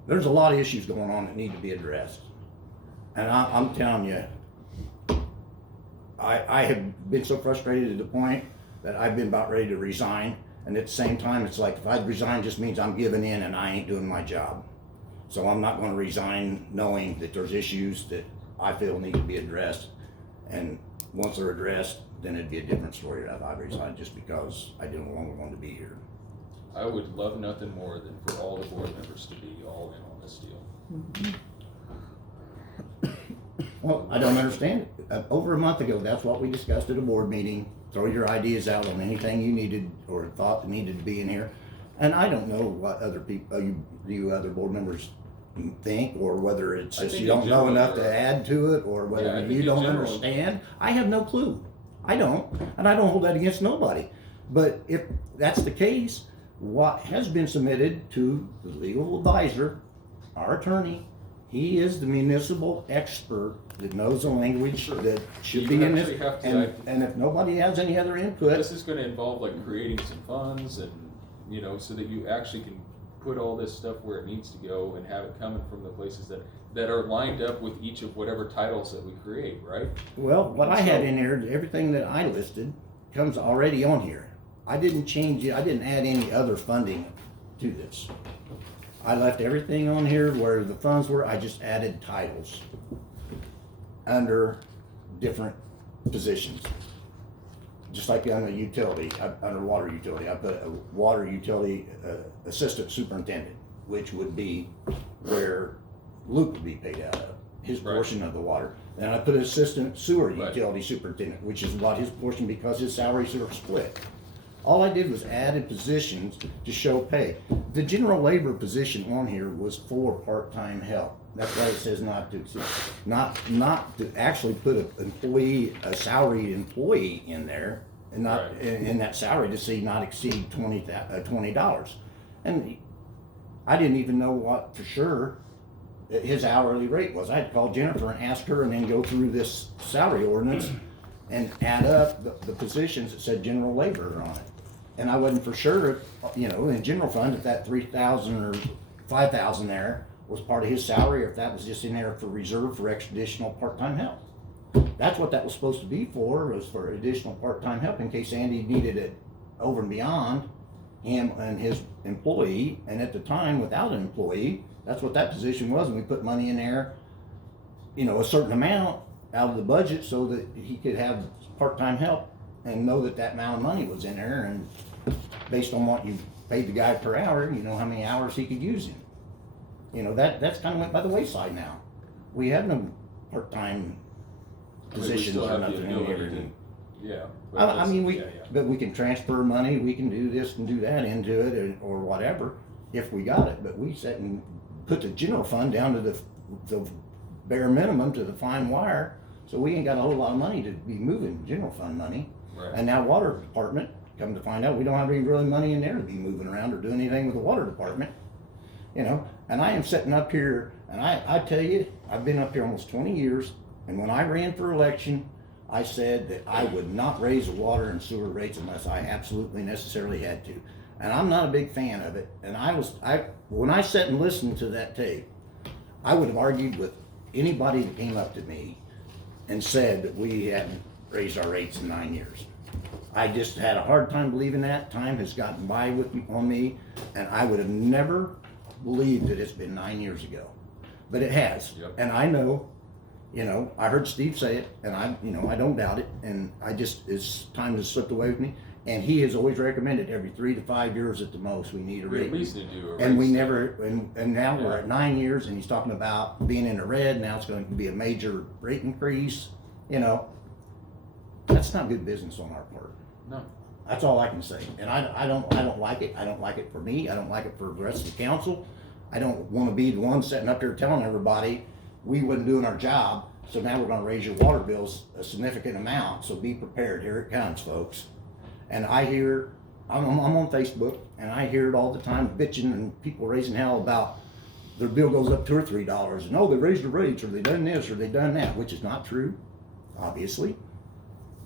There's a lot of issues going on that need to be addressed. And I'm telling you, I have been so frustrated to the point that I've been about ready to resign. And at the same time, it's like, if I resign, just means I'm giving in and I ain't doing my job. So I'm not gonna resign knowing that there's issues that I feel need to be addressed. And once they're addressed, then it'd be a different story that I resign just because I no longer want to be here. I would love nothing more than for all the board members to be all in on this deal. Well, I don't understand it. Over a month ago, that's what we discussed at a board meeting. Throw your ideas out on anything you needed or thought that needed to be in here. And I don't know what other people, you other board members think, or whether it's I just think you in don't know general, enough to you're- add to it, or Yeah, I whether think you in don't general- understand. I have no clue. I don't, and I don't hold that against nobody. But if that's the case, what has been submitted to the legal advisor, our attorney, he is the municipal expert that knows the language Sure. that should You be in this. actually have to, And if nobody has any other input, This is gonna involve like creating some funds and, you know, so that you actually can put all this stuff where it needs to go and have it coming from the places that are lined up with each of whatever titles that we create, right? well, what I had So- in here, everything that I listed comes already on here. I didn't change it, I didn't add any other funding to this. I left everything on here where the funds were, I just added titles under different positions. Just like on the utility, under water utility, I put a water utility assistant superintendent, which would be where Luke would be paid out of, his Right. portion of the water. And I put assistant sewer Right. utility superintendent, which is about his portion because his salaries are split. All I did was added positions to show pay. The general labor position on here was for part-time help. That's why it says not to exceed, not to actually put a salaried employee in there. and not, Right. in that salary to see not exceed $20. And I didn't even know what for sure his hourly rate was. I had to call Jennifer and ask her and then go through this salary ordinance and add up the positions that said general labor on it. And I wasn't for sure, in general fund, if that 3,000 or 5,000 there was part of his salary, or if that was just in there for reserve for additional part-time help. That's what that was supposed to be for, was for additional part-time help in case Andy needed it over and beyond him and his employee. And at the time, without an employee, that's what that position was. And we put money in there, a certain amount out of the budget so that he could have part-time help and know that that amount of money was in there. And based on what you paid the guy per hour, you know how many hours he could use in. That's kind of went by the wayside now. We have no part-time I mean, we positions still or have the nothing in ability everything. to, yeah. but I that's- mean, yeah. but we can transfer money, we can do this and do that into it or whatever, if we got it. But we set and put the general fund down to the bare minimum, to the fine wire. So we ain't got a whole lot of money to be moving general fund money. Right. And now water department, come to find out, we don't have any really money in there to be moving around or doing anything with the water department. And I am sitting up here, and I tell you, I've been up here almost 20 years, and when I ran for election, I said that I would not raise the water and sewer rates unless I absolutely necessarily had to. And I'm not a big fan of it. And when I sat and listened to that tape, I would have argued with anybody that came up to me and said that we hadn't raised our rates in 9 years. I just had a hard time believing that. Time has gotten by on me, and I would have never believed that it's been 9 years ago. But it has. Yep. And I know, I heard Steve say it, and I don't doubt it, and it's time has slipped away with me. And he has always recommended every 3 to 5 years at the most, we need a We rate. at least need to do a And we rate never, and now we're Yeah. at 9 years, and he's talking about being in the red, now it's going to be a major rate increase, That's not good business on our part. No. That's all I can say. And I don't like it. I don't like it for me. I don't like it for the rest of the council. I don't want to be the one sitting up there telling everybody we wasn't doing our job, so now we're going to raise your water bills a significant amount. So be prepared. Here it comes, folks. And I'm on Facebook, and I hear it all the time, bitching and people raising hell about their bill goes up $2 or $3, and they raised the rates, or they done this, or they done that, which is not true, obviously.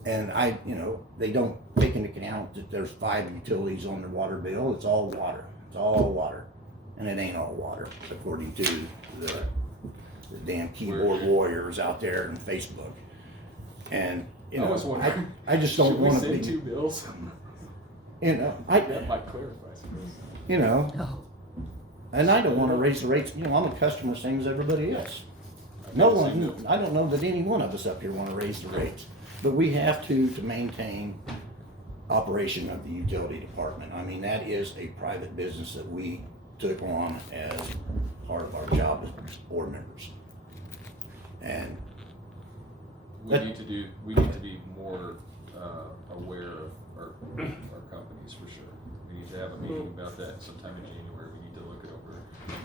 And they don't take into account that there's 5 utilities on their water bill. It's all water. It's all water. And it ain't all water, according to the damn keyboard warriors out there on Facebook. And, I was wondering, I just don't should we want say to 2 be, bills? That might clarify some. Oh, and I don't want to raise the rates. I'm a customer, same as everybody else. No one, I don't know that any one of us up here want to raise the rates, but we have to maintain operation of the utility department. I mean, that is a private business that we took on as part of our job as board members. And We need to be more aware of our companies for sure. We need to have a meeting about that sometime in January. We need to look it over.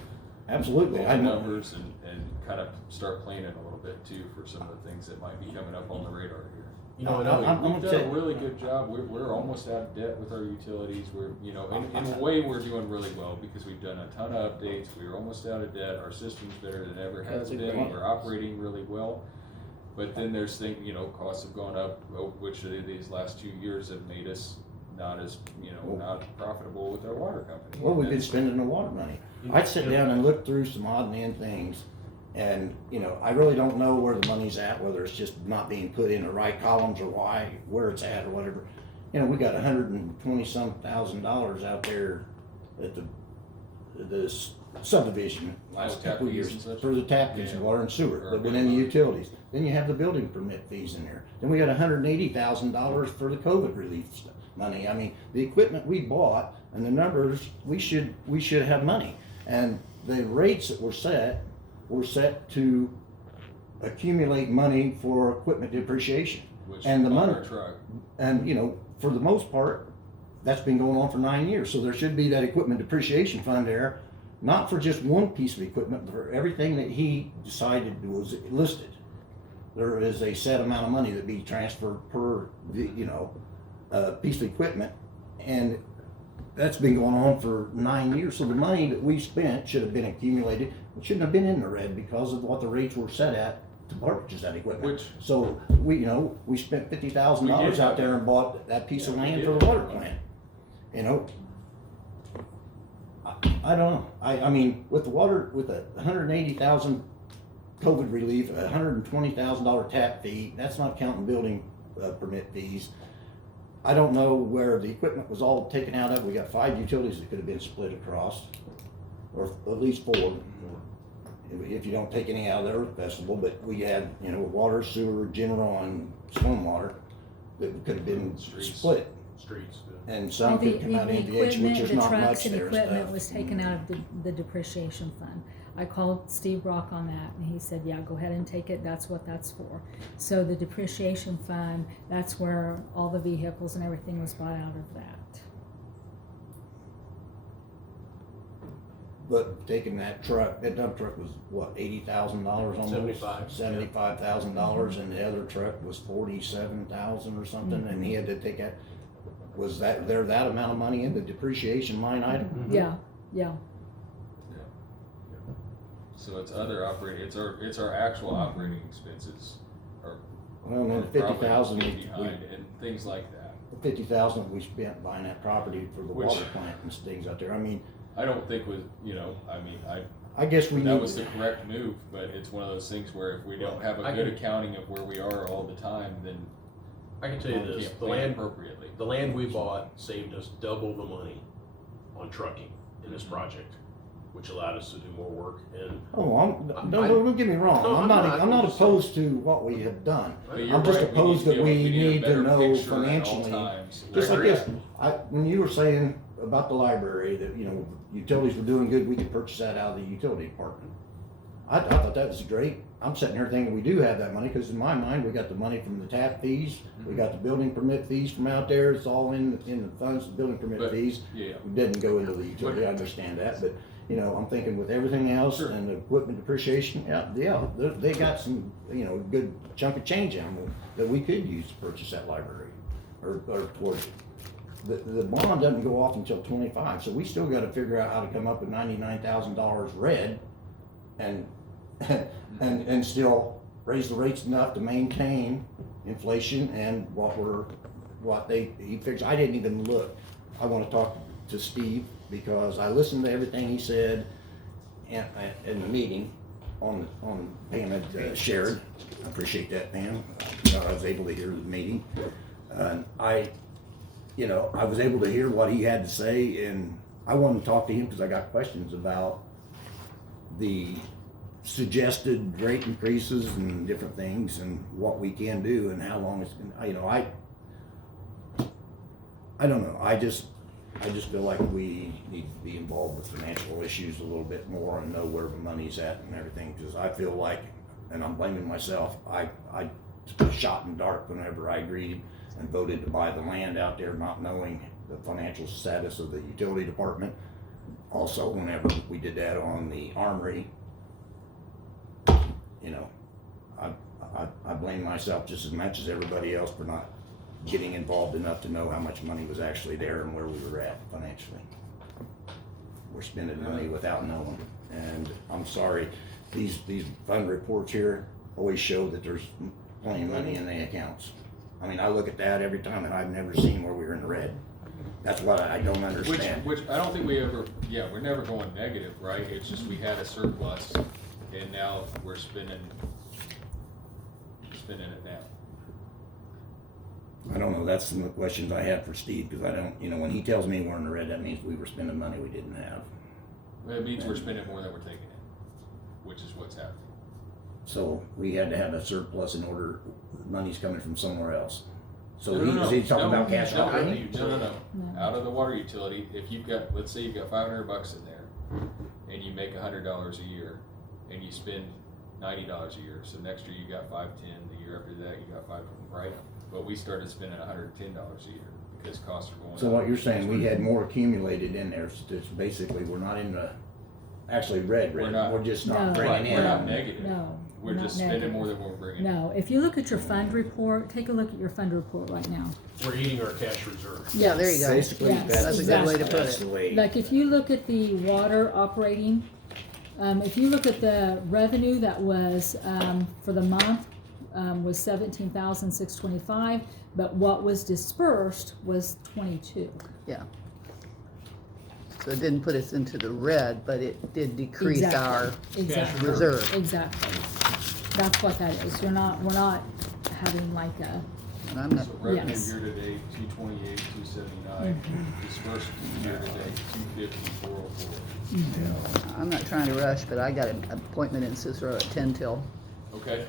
absolutely, All I the know. numbers and kind of start planning a little bit too for some of the things that might be coming up on the radar here. I'm gonna We've done tell a you- really good job. We're almost out of debt with our utilities. We're, in a way, we're doing really well because we've done a ton of updates. We're almost out of debt. Our system's better than ever has That's a been. great- We're operating really well. But then there's things, costs have gone up, which these last 2 years have made us not as, not profitable with our water company. Well, we've been And- spending the water money. I'd sit down and look through some odd and end things, and, I really don't know where the money's at, whether it's just not being put in the right columns or where it's at or whatever. We got $120-some thousand out there at the subdivision last tap couple of fees years and such? for the tap fees, Yeah. water and sewer, Or but within the utilities. Then you have the building permit fees in there. Then we got $180,000 for the COVID relief money. I mean, the equipment we bought and the numbers, we should have money. And the rates that were set to accumulate money for equipment depreciation. Which and the on money- our truck. And, for the most part, that's been going on for 9 years. So there should be that equipment depreciation fund there, not for just one piece of equipment, but for everything that he decided was listed. There is a set amount of money that be transferred per piece of equipment, and that's been going on for 9 years. So the money that we spent should have been accumulated. It shouldn't have been in the red because of what the rates were set at to purchase that equipment. Which- So we spent $50,000 out there and bought that piece of land for the water plant. I don't know. I mean, with the water, with a $180,000 COVID relief, a $120,000 tap fee, that's not counting building permit fees. I don't know where the equipment was all taken out of. We got 5 utilities that could have been split across, or at least 4. If you don't take any out of their festival, but we had, water, sewer, general, and stormwater that could have been split. Streets. And some could come out of NVH, which is The not trucks much and there equipment stuff. was taken out of the depreciation fund. I called Steve Brock on that, and he said, yeah, go ahead and take it, that's what that's for. So the depreciation fund, that's where all the vehicles and everything was bought out of that. But taking that dump truck was what, $80,000 almost? $75,000, and the other truck was 47,000 or something, and he had to take that. Was that amount of money in the depreciation line item? Yeah. So it's other operating, it's our actual operating expenses are Well, and then probably 50,000, behind and things like that. 50,000 we spent buying that property for the Which- water plant and things out there. I mean, I don't think was, I guess we that need. was the correct move, but it's one of those things where if we don't have a I good can- accounting of where we are all the time, then I can tell you we this, can't the plan land, appropriately. the land we bought saved us double the money on trucking in this project, which allowed us to do more work, and Don't get me wrong. No, I'm not I'm just opposed to what we have done. But you're I'm just right, opposed to be that we able- need a to better know picture at all financially. times. Just like Right. this, when you were saying about the library, that, utilities were doing good, we could purchase that out of the utility department. I thought that was great. I'm sitting here thinking we do have that money, because in my mind, we got the money from the tap fees, we got the building permit fees from out there, it's all in the funds, the building permit But- fees. Yeah, It didn't go into the utility, I understand that, but, I'm thinking with everything else Sure. and the equipment depreciation, they got some, good chunk of change in them that we could use to purchase that library, or towards it. The bond doesn't go off until 25, so we still gotta figure out how to come up with $99,000 red and, and still raise the rates enough to maintain inflation and he fixed. I didn't even look. I wanna talk to Steve, because I listened to everything he said in the meeting on Pam had shared. I appreciate that, Pam. I was able to hear the meeting. And I was able to hear what he had to say, and I wanted to talk to him because I got questions about the suggested rate increases and different things, and what we can do and how long it's gonna, I don't know. I just feel like we need to be involved with financial issues a little bit more and know where the money's at and everything, because I feel like, and I'm blaming myself, I shot in the dark whenever I agreed and voted to buy the land out there, not knowing the financial status of the utility department. Also, whenever we did that on the armory, I blame myself just as much as everybody else for not getting involved enough to know how much money was actually there and where we were at financially. We're spending money without knowing, and I'm sorry, these fund reports here always show that there's plenty of money in the accounts. I mean, I look at that every time, and I've never seen where we were in the red. That's what I don't understand. Which I don't think we ever, we're never going negative, right? It's just we had a surplus, and now we're spending it now. I don't know, that's some of the questions I had for Steve, because I don't, when he tells me we're in the red, that means we were spending money we didn't have. It means we're spending more than we're taking in, which is what's happening. So we had to have a surplus in order, money's coming from somewhere else. So No, is he talking about cash no, operating? No. No. Out of the water utility, if you've got, let's say you've got $500 in there, and you make $100 a year, and you spend $90 a year, so next year you got $510, the year after that you got $520, right? But we started spending $110 a year because costs are going up. So what you're saying, we had more accumulated in there, so it's basically, we're not in the actually red, We're not- we're just No. not bringing Right, in. we're not negative. No. We're not just spending negative. more than we're bringing in. No, if you look at your fund report, take a look at your fund report right now. We're eating our cash reserve. Yeah, there you go. Basically, Yes, that's, a good way to put that's it. the way. Like if you look at the water operating, if you look at the revenue that was, for the month, was 17,625, but what was dispersed was 22. Yeah. So it didn't put us into the red, but it did decrease Exactly. our Exactly. reserve. Exactly. That's what that is. We're not having like a, And I'm not, So revenue Yes. year to date, 228, 279, disbursed year to date, 250, 404. I'm not trying to rush, but I got an appointment in Cicero at 10 till. Okay,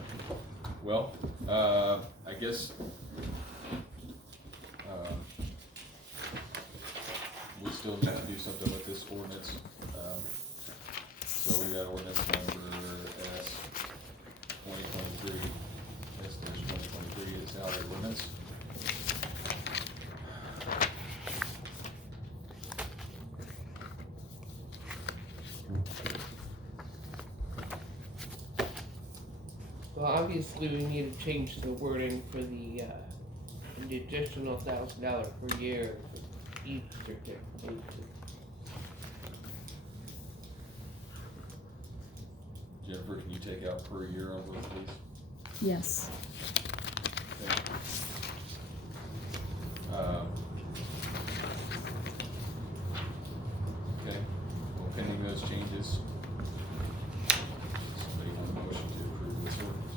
well, I guess, we still need to do something with this ordinance. So we got ordinance number S 2023, S-2023 is salary ordinance. Well, obviously, we need to change the wording for the additional $1,000 per year for each certification. Jennifer, can you take out per year on those, please? yes. Okay. Okay, well, pending those changes, somebody want a motion to approve this ordinance?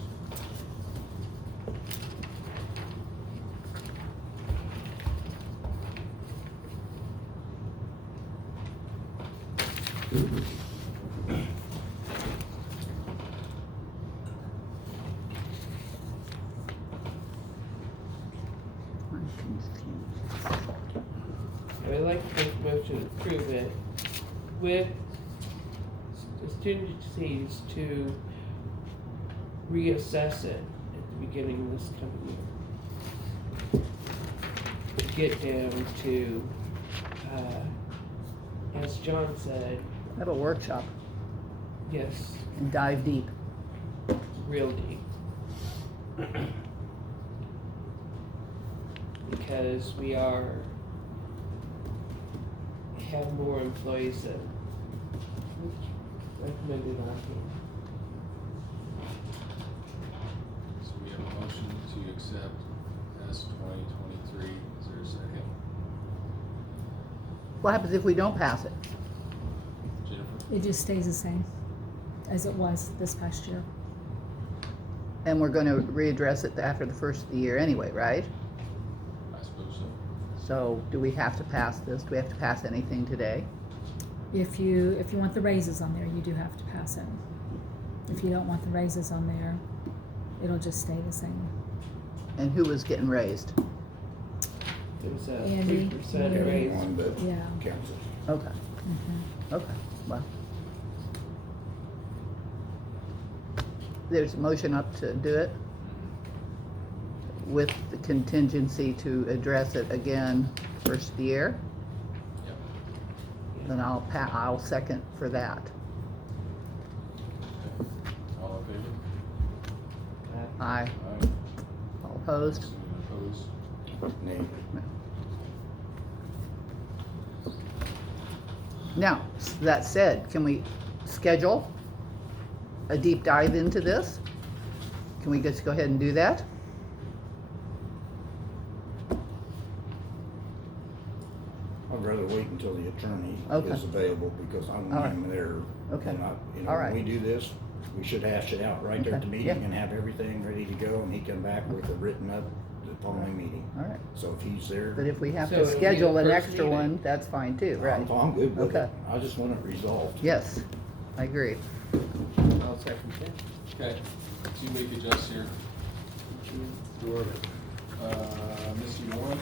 I'm confused. I would like to make a motion to approve it with contingencies to reassess it at the beginning of this coming year. To get down to, as John said, Have a workshop yes, and dive deep. real deep. Because we have more employees than recommended on here. So we have a motion to accept S 2023, is there a second? What happens if we don't pass it? Jennifer? It just stays the same as it was this past year. And we're gonna readdress it after the first of the year anyway, right? I suppose so. So do we have to pass this? Do we have to pass anything today? If you want the raises on there, you do have to pass it. If you don't want the raises on there, it'll just stay the same. And who was getting raised? It was a Andy, 3% Andy. raise. One that Yeah. counts it. Okay, Mhm. okay, well. There's a motion up to do it with the contingency to address it again first of the year. Yep. Then I'll second for that. All in favor? Aye. Aye. All opposed? Anyone opposed? Nay. Now, that said, can we schedule a deep dive into this? Can we just go ahead and do that? I'd rather wait until the attorney Okay. is available because I All want right. him there. Okay. And All right. when we do this, we should hash it out right there at the Okay. meeting Yeah. and have everything ready to go and he come back with a written up the following meeting. All right, So if he's there. but if we have So to it'll be schedule the an first extra meeting. one, that's fine too, right? I'm good with Okay. it. I just want it resolved. Yes, I agree. I'll second that. Okay, two make adjusts here. Sure. Missy Warren?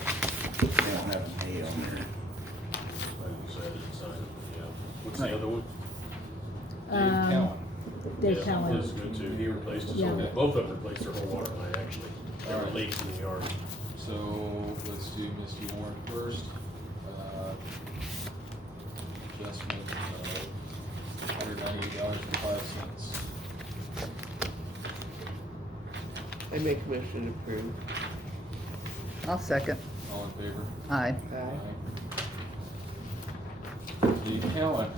They don't have an A on there. I decided to sign it, yeah. What's the other one? Dave Cowan. Dave Yeah, Cowan. his good too. He replaced his Yeah. whole, both of them replaced their whole water line, actually. There were Alright. leaks in the yard. So let's do Misty Warren first. Adjustment of $198.05. I make a motion to approve. I'll second. All in favor? Aye. Aye. The accountant,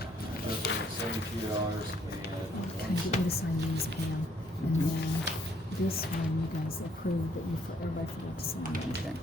$72 Can I and get you to sign these, Pam? And then this one you guys approved, but everybody forgot to sign it. Okay.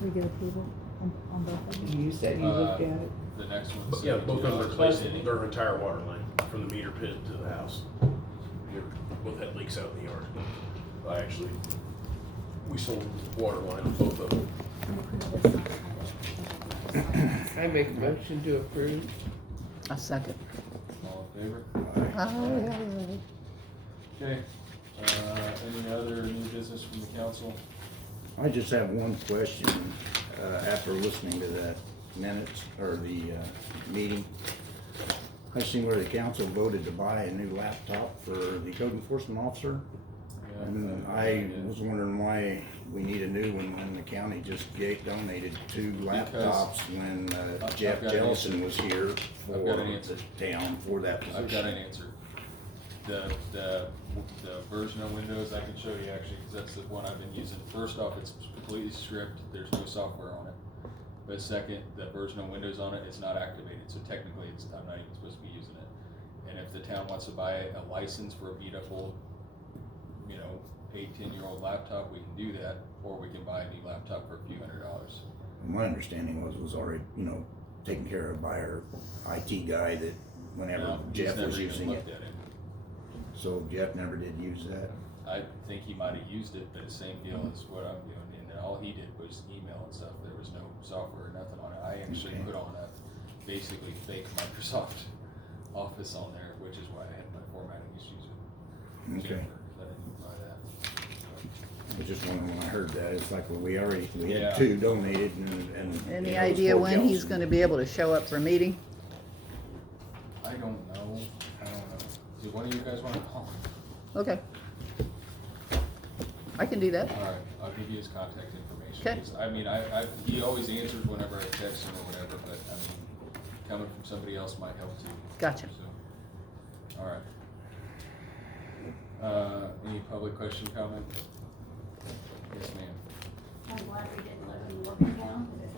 We get approval on both of them? You said you looked at it. the next one's Yeah, both of them $72 replaced and their entire water line from the meter pit to the house. They both had leaks out in the yard. We sold water line on both of them. Approve this, I'll sign it. I make a motion to approve. I'll second. All in favor? Aye. Okay, any other new business from the council? I just have one question, after listening to that minutes, or the, meeting. I seen where the council voted to buy a new laptop for the code enforcement officer. Yeah, And I was wondering why we need a new one when the county just donated 2 laptops when I've Jeff got an Jellison answer. was here I've for got an answer. the town for that I've got an position. answer. The version of Windows I can show you actually, because that's the one I've been using. First off, it's completely stripped, there's no software on it. But second, the version of Windows on it is not activated, so technically I'm not even supposed to be using it. And if the town wants to buy a license for a beat up old, 8-10-year-old laptop, we can do that, or we can buy a new laptop for a few $100s. My understanding was already, taken care of by our IT guy that whenever No, he's Jeff never was even using it. looked at it. So Jeff never did use that. I think he might have used it, but the same deal as what I'm doing, and then all he did was email and stuff, there was no software or nothing on it. I actually Okay. put on a basically fake Microsoft Office on there, which is why I had my formatting issues with Okay. Jennifer, 'cause I didn't buy that. I was just wondering when I heard that, it's like, well, we Yeah. had 2 donated and. Any it was idea for when he's Jellison. gonna be able to show up for a meeting? I don't know. Do one of you guys wanna call? Okay. I can do that. Alright, I'll give you his contact information. Okay. 'Cause, I mean, he always answers whenever I text him or whatever, but I mean, coming from somebody else might help too. Gotcha. So, all right. Any public question, comment? Yes, ma'am. I'm glad we didn't let them work it down, because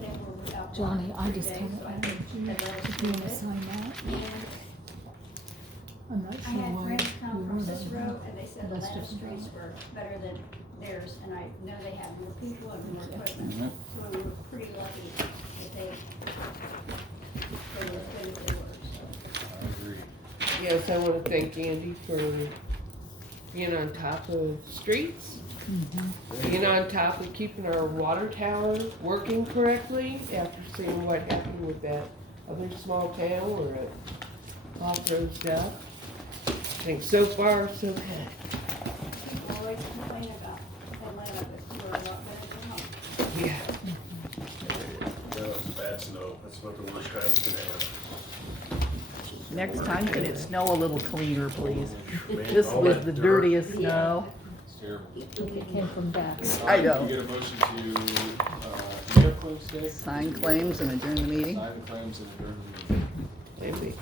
they were without. Johnny, I for just 3 told days, so I him, think do you they let us want do to it. sign that? And I'm not I sure had why. friends come we from were Cicero, and they said That's Atlanta different. streets were better than theirs, and I know they have more people and more equipment. Mhm. So we were pretty lucky that they were as good as they were, so. I agree. Yes, I wanna thank Andy for being on top of streets, being on top of keeping our water tower working correctly after seeing what happened with that other small town where it off-road stuff. I think so far, so good. People always complain about Atlanta, but we're a lot better than home. Yeah. No, it's bad snow. That's about the worst time it's gonna have. Next time, can it snow a little cleaner, please? Man, This all was that the dirt. dirtiest snow. It's terrible. It came from Dax. I know. You get a motion to, do you have claims today? Sign claims and adjourn the meeting. Sign the claims and adjourn the meeting. Maybe.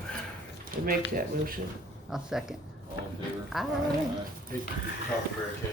I make that motion. I'll second. All in favor? Aye. Hey, talk to Mary Kay.